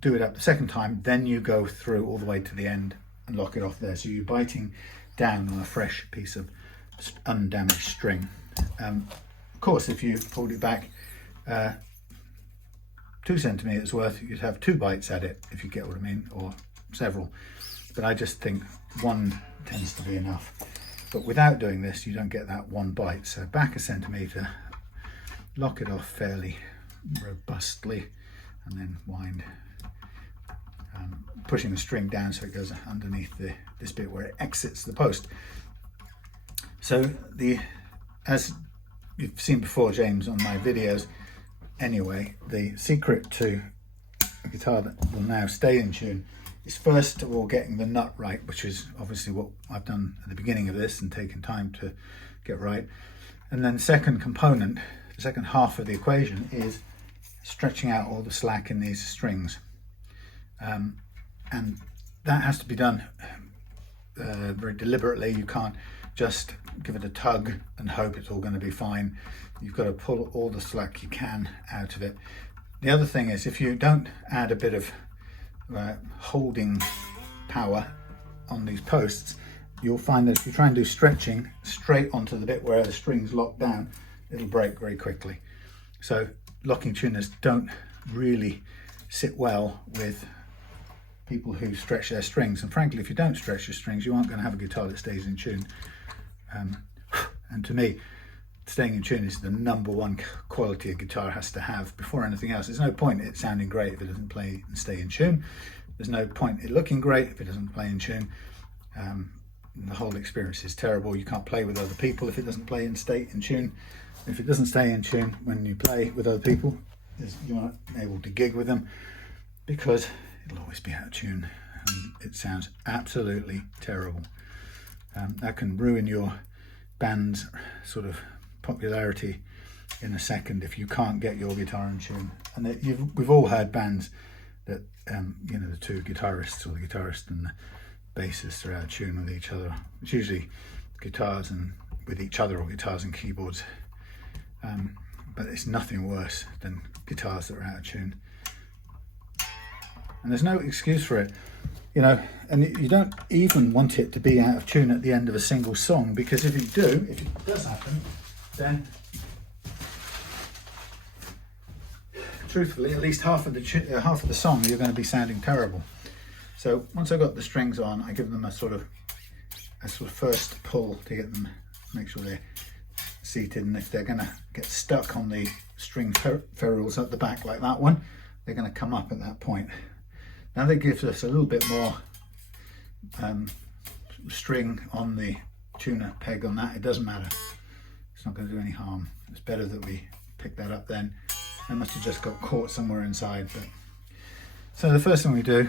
do it up the second time, then you go through all the way to the end and lock it off there, so you're biting down on a fresh piece of undamaged string. Of course, if you pulled it back 2 centimeters worth, you'd have 2 bites at it, if you get what I mean, or several, but I just think one tends to be enough. But without doing this, you don't get that one bite. So back 1 centimeter, lock it off fairly robustly, and then wind, pushing the string down so it goes underneath this bit where it exits the post. So as you've seen before, James, on my videos anyway, the secret to a guitar that will now stay in tune is first of all getting the nut right, which is obviously what I've done at the beginning of this and taken time to get right. And then the second component, the second half of the equation, is stretching out all the slack in these strings. And that has to be done very deliberately. You can't just give it a tug and hope it's all going to be fine. You've got to pull all the slack you can out of it. The other thing is, if you don't add a bit of holding power on these posts, you'll find that if you try and do stretching straight onto the bit where the string's locked down, it'll break very quickly. So locking tuners don't really sit well with people who stretch their strings, and frankly, if you don't stretch your strings, you aren't going to have a guitar that stays in tune. And to me, staying in tune is the #1 quality a guitar has to have before anything else. There's no point it sounding great if it doesn't play and stay in tune. There's no point it looking great if it doesn't play in tune. the whole experience is terrible. You can't play with other people if it doesn't play in tune. If it doesn't stay in tune when you play with other people, you aren't able to gig with them because it'll always be out of tune and it sounds absolutely terrible. That can ruin your band's sort of popularity in a second if you can't get your guitar in tune. And we've all had bands that you know, the two guitarists or the guitarist and the bassist are out of tune with each other. It's usually guitars and with each other or guitars and keyboards, but it's nothing worse than guitars that are out of tune. And there's no excuse for it, you know, and you don't even want it to be out of tune at the end of a single song, because if it does happen, then truthfully, at least half of the song you're going to be sounding terrible. So once I've got the strings on, I give them a sort of first pull to get them, make sure they're seated, and if they're going to get stuck on the string ferrules at the back like that one, they're going to come up at that point. Now that gives us a little bit more string on the tuner peg on that. It doesn't matter, it's not going to do any harm. It's better that we pick that up then. I must have just got caught somewhere inside. But so the first thing we do,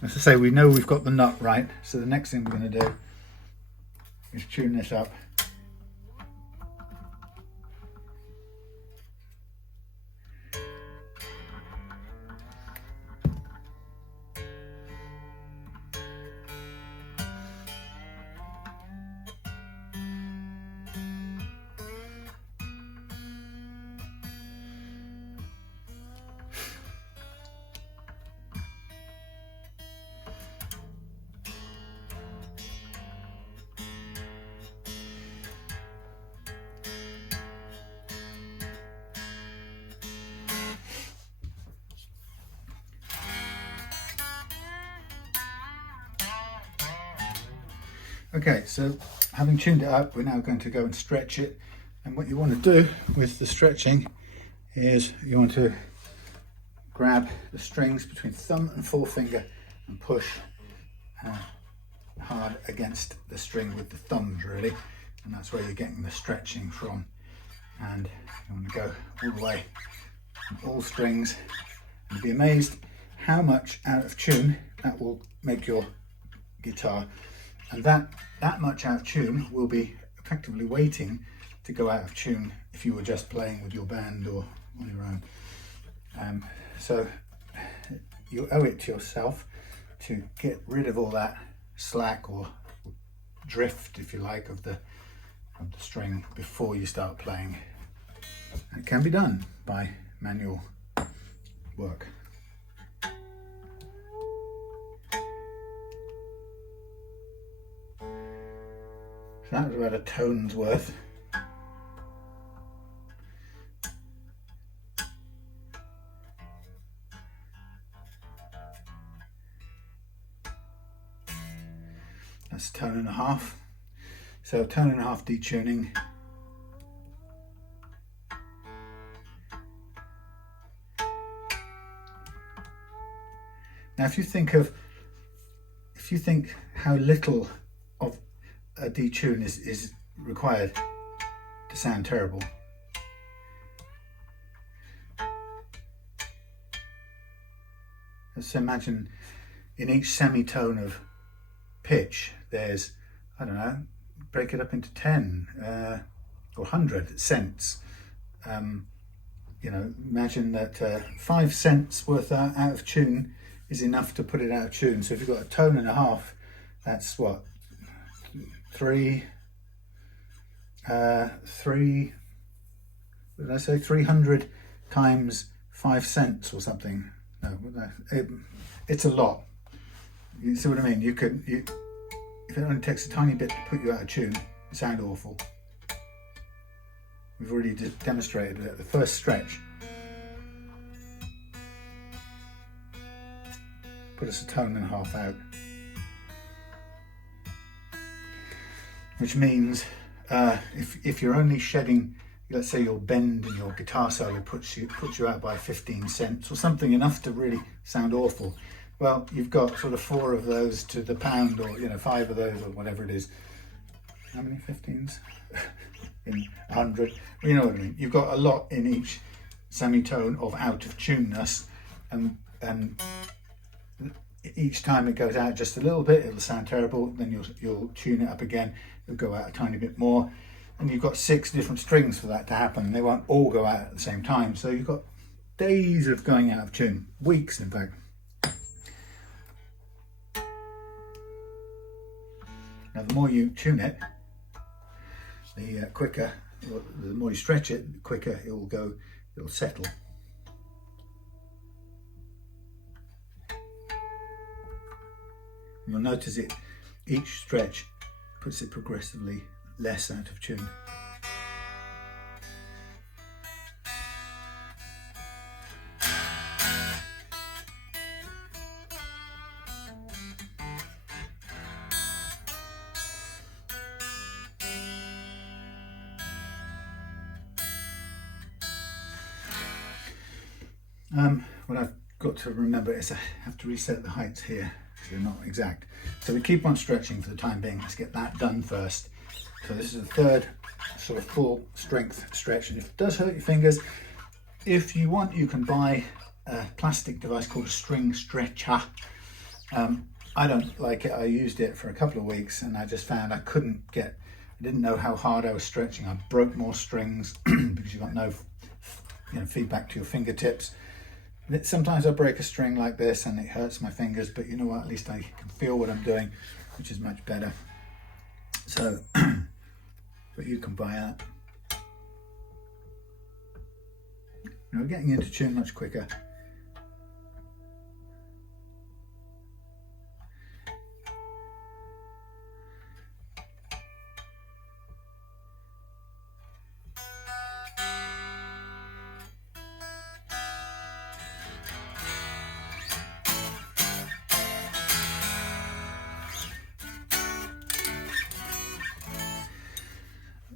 as I say, we know we've got the nut right, so the next thing we're going to do is tune this up. Okay, so having tuned it up, we're now going to go and stretch it. And what you want to do with the stretching is you want to grab the strings between thumb and forefinger and push hard against the string with the thumbs, really. And that's where you're getting the stretching from. And you want to go all the way on all strings. You'll be amazed how much out of tune that will make your guitar. And that much out of tune will be effectively waiting to go out of tune if you were just playing with your band or on your own. So you owe it to yourself to get rid of all that slack or drift, if you like, of the string before you start playing. It can be done by manual work. So that was about a tone's worth. That's a tone and a half. So a tone and a half detuning. Now if you think how little of a detune is required to sound terrible. Let's imagine in each semitone of pitch there's, I don't know, break it up into 10 or 100 cents. You know, imagine that 5 cents worth out of tune is enough to put it out of tune. So if you've got a tone and a half, that's what, 3 what did I say, 300 times 5 cents or something. No, it's a lot. You see what I mean? If it only takes a tiny bit to put you out of tune, you sound awful. We've already demonstrated it. The first stretch put us a tone and a half out, which means if you're only shedding, let's say your bend in your guitar solo puts you out by 15 cents or something, enough to really sound awful, Well, you've got sort of 4 of those to the pound, or 5 of those, or whatever it is. How many 15s in 100? Well, you know what I mean. You've got a lot in each semitone of out of tuneness, and each time it goes out just a little bit, it'll sound terrible. Then you'll tune it up again. It'll go out a tiny bit more, and you've got 6 different strings for that to happen. They won't all go out at the same time, so you've got days of going out of tune, weeks in fact. Now the more you tune it, the quicker, the more you stretch it, the quicker it'll settle. You'll notice each stretch puts it progressively less out of tune. What I've got to remember is I have to reset the heights here, because they're not exact. So we keep on stretching for the time being. Let's get that done first. So this is the 3rd sort of full strength stretch, and if it does hurt your fingers, if you want, you can buy a plastic device called a string stretcher. I don't like it. I used it for a couple of weeks and I just found I didn't know how hard I was stretching. I broke more strings because you've got no feedback to your fingertips. Sometimes I break a string like this and it hurts my fingers, but you know what, at least I can feel what I'm doing, which is much better. So, but you can buy that. We're getting into tune much quicker.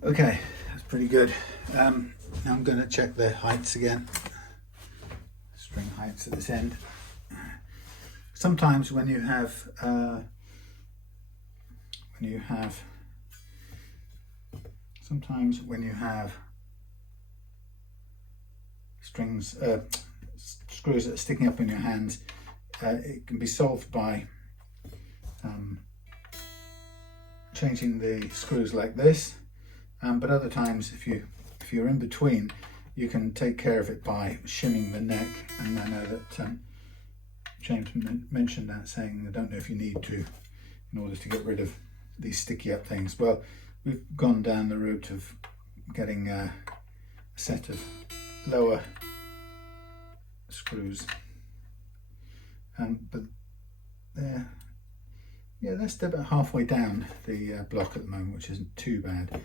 Okay, that's pretty good. Now I'm going to check the heights again. String heights at this end. Sometimes when you have strings, screws that are sticking up in your hands, it can be solved by changing the screws like this. But other times, if you're in between, you can take care of it by shimming the neck. And I know that James mentioned that, saying I don't know if you need to in order to get rid of these sticky up things. Well, we've gone down the route of getting a set of lower screws, but they're still about halfway down the block at the moment, which isn't too bad.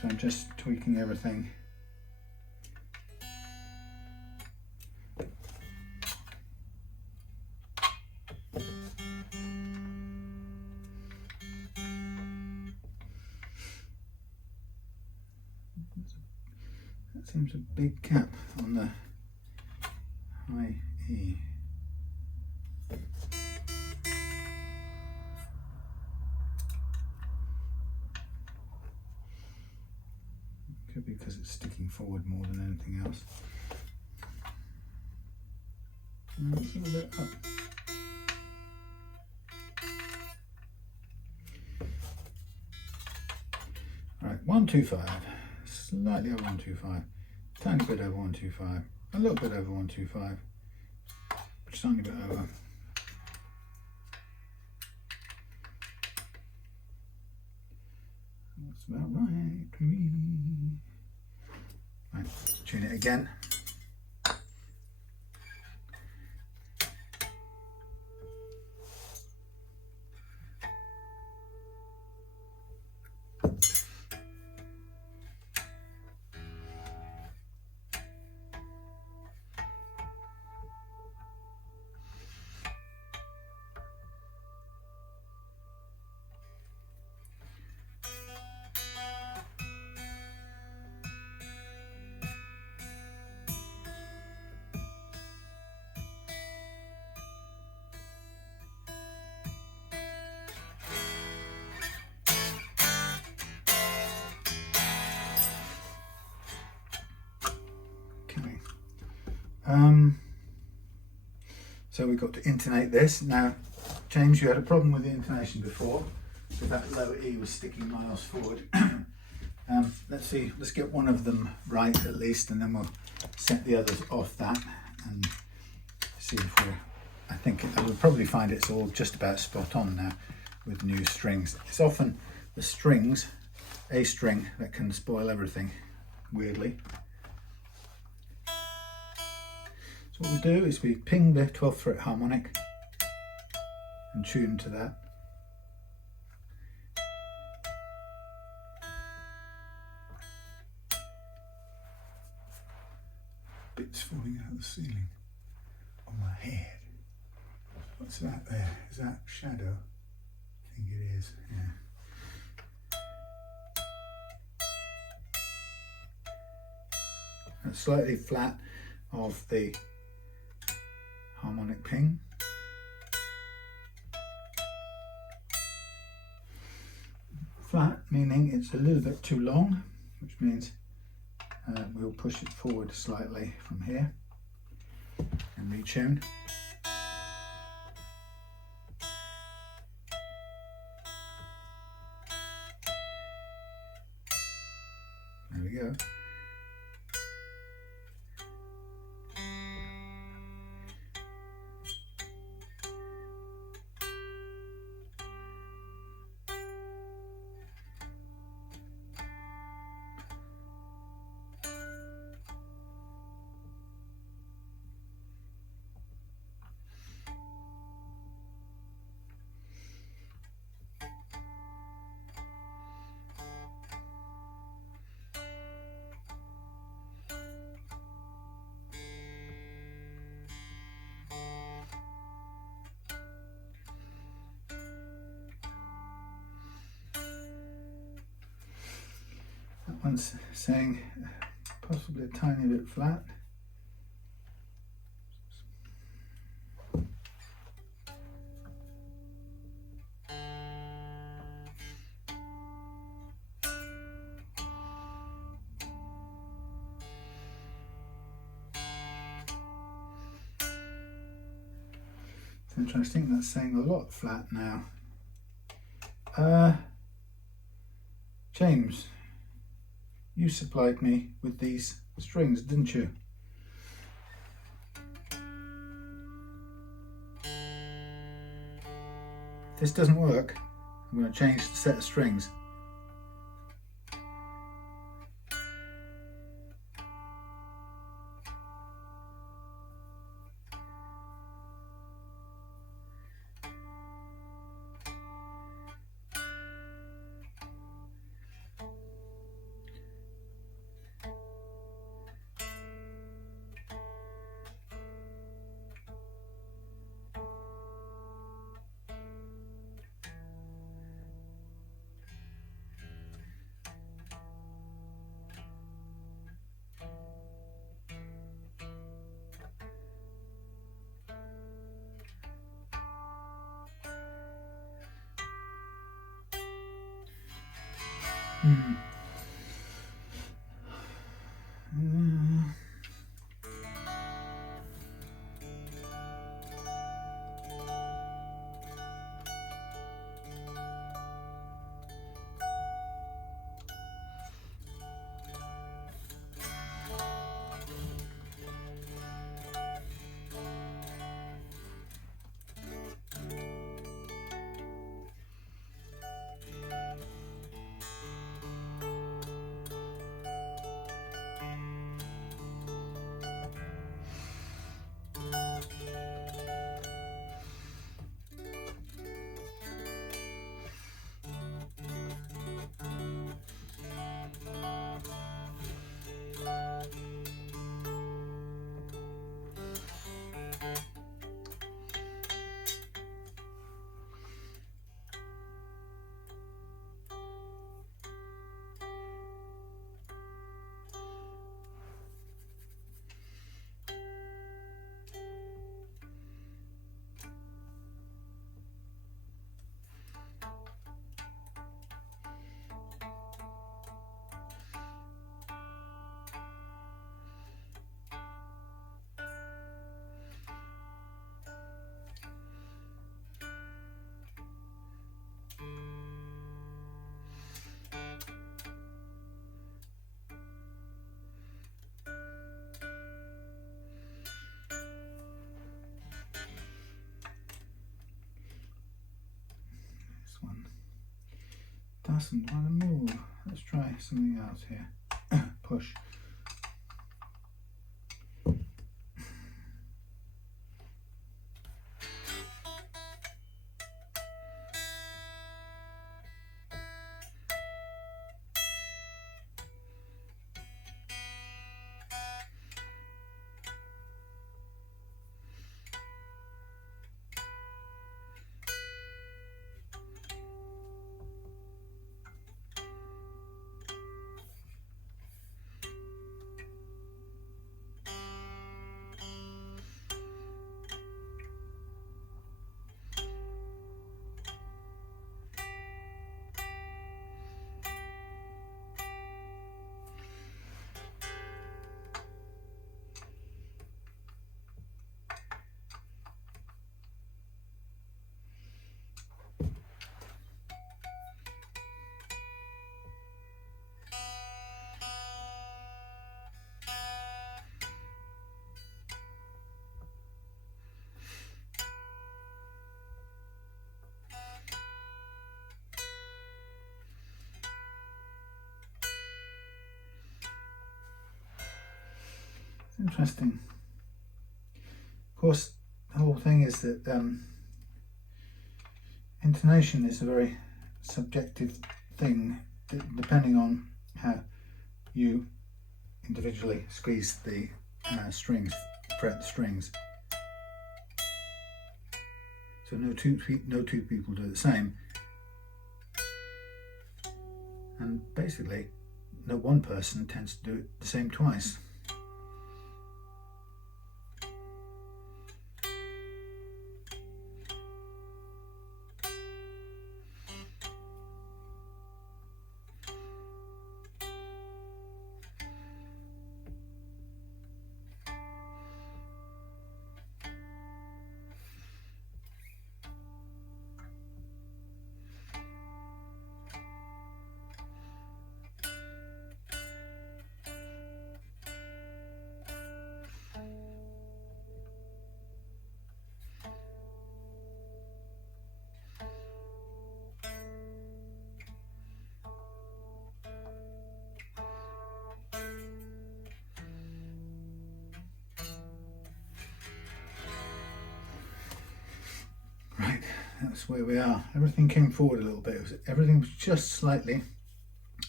So I'm just tweaking everything. That seems a big gap on the high E. Could be because it's sticking forward more than anything else. No, it's a little bit up. All right, 125. Slightly over 125. Tiny bit over 125. A little bit over 125. Just a tiny bit over. That's about right to me. Right, let's tune it again. So we've got to intonate this. Now, James, you had a problem with the intonation before, because that low E was sticking miles forward. Let's see, let's get one of them right at least, and then we'll set the others off that and see if we're, I think I will probably find it's all just about spot on now with new strings. It's often the strings, a string, that can spoil everything, weirdly. So what we'll do is we ping the 12th fret harmonic and tune to that. Bits falling out of the ceiling on my head. What's that there? Is that shadow? I think it is, yeah. That's slightly flat of the harmonic ping. Flat meaning it's a little bit too long, which means we'll push it forward slightly from here and retune. There we go. That one's saying possibly a tiny bit flat. It's interesting, that's saying a lot flat now. James, you supplied me with these strings, didn't you? If this doesn't work, I'm going to change the set of strings. mustn't want to move. Let's try something else here. Push. Interesting. Of course, the whole thing is that intonation is a very subjective thing, depending on how you individually squeeze the strings, fret the strings. So no two people do the same, and basically no one person tends to do it the same twice. Right, that's where we are. Everything came forward a little bit. Everything was just slightly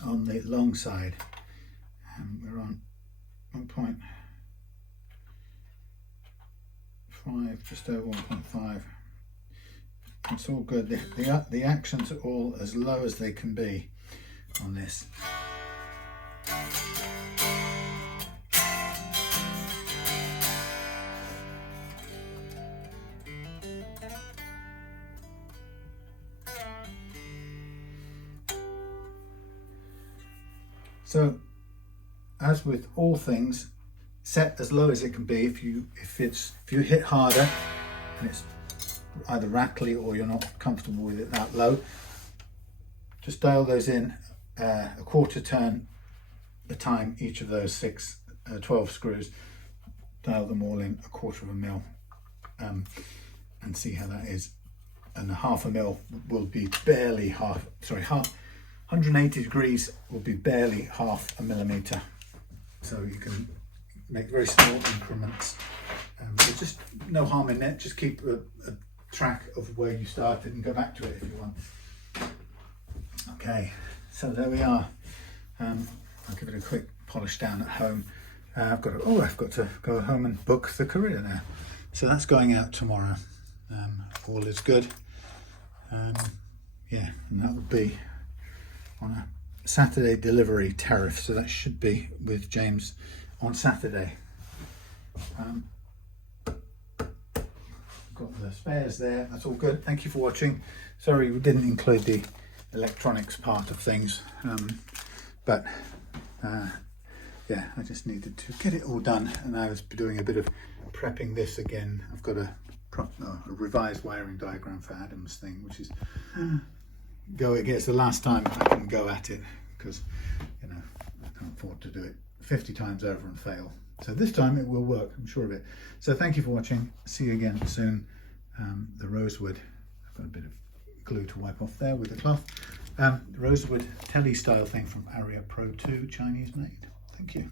on the long side. We're on 1.5, just over 1.5. It's all good. The accents are all as low as they can be on this. So, as with all things, set as low as it can be. If you hit harder and it's either rattly or you're not comfortable with it that low, just dial those in a quarter turn a time, each of those 12 screws. Dial them all in a quarter of a mil, and see how that is. And a half a mil will be barely 180 degrees will be barely half a millimeter. So you can make very small increments. There's just no harm in it. Just keep a track of where you started and go back to it if you want. Okay, so there we are. I'll give it a quick polish down at home. I've got to go home and book the courier now. So that's going out tomorrow. All is good. Yeah, and that will be on a Saturday delivery tariff, so that should be with James on Saturday. Got the spares there, that's all good. Thank you for watching. Sorry we didn't include the electronics part of things, but yeah, I just needed to get it all done, and I was doing a bit of prepping this again. I've got a revised wiring diagram for Adam's thing, which is it's the last time I can go at it, because I can't afford to do it 50 times over and fail. So this time it will work, I'm sure of it. So thank you for watching. See you again soon. The rosewood, I've got a bit of glue to wipe off there with the cloth. Rosewood Tele style thing from Aria Pro II, Chinese made. Thank you.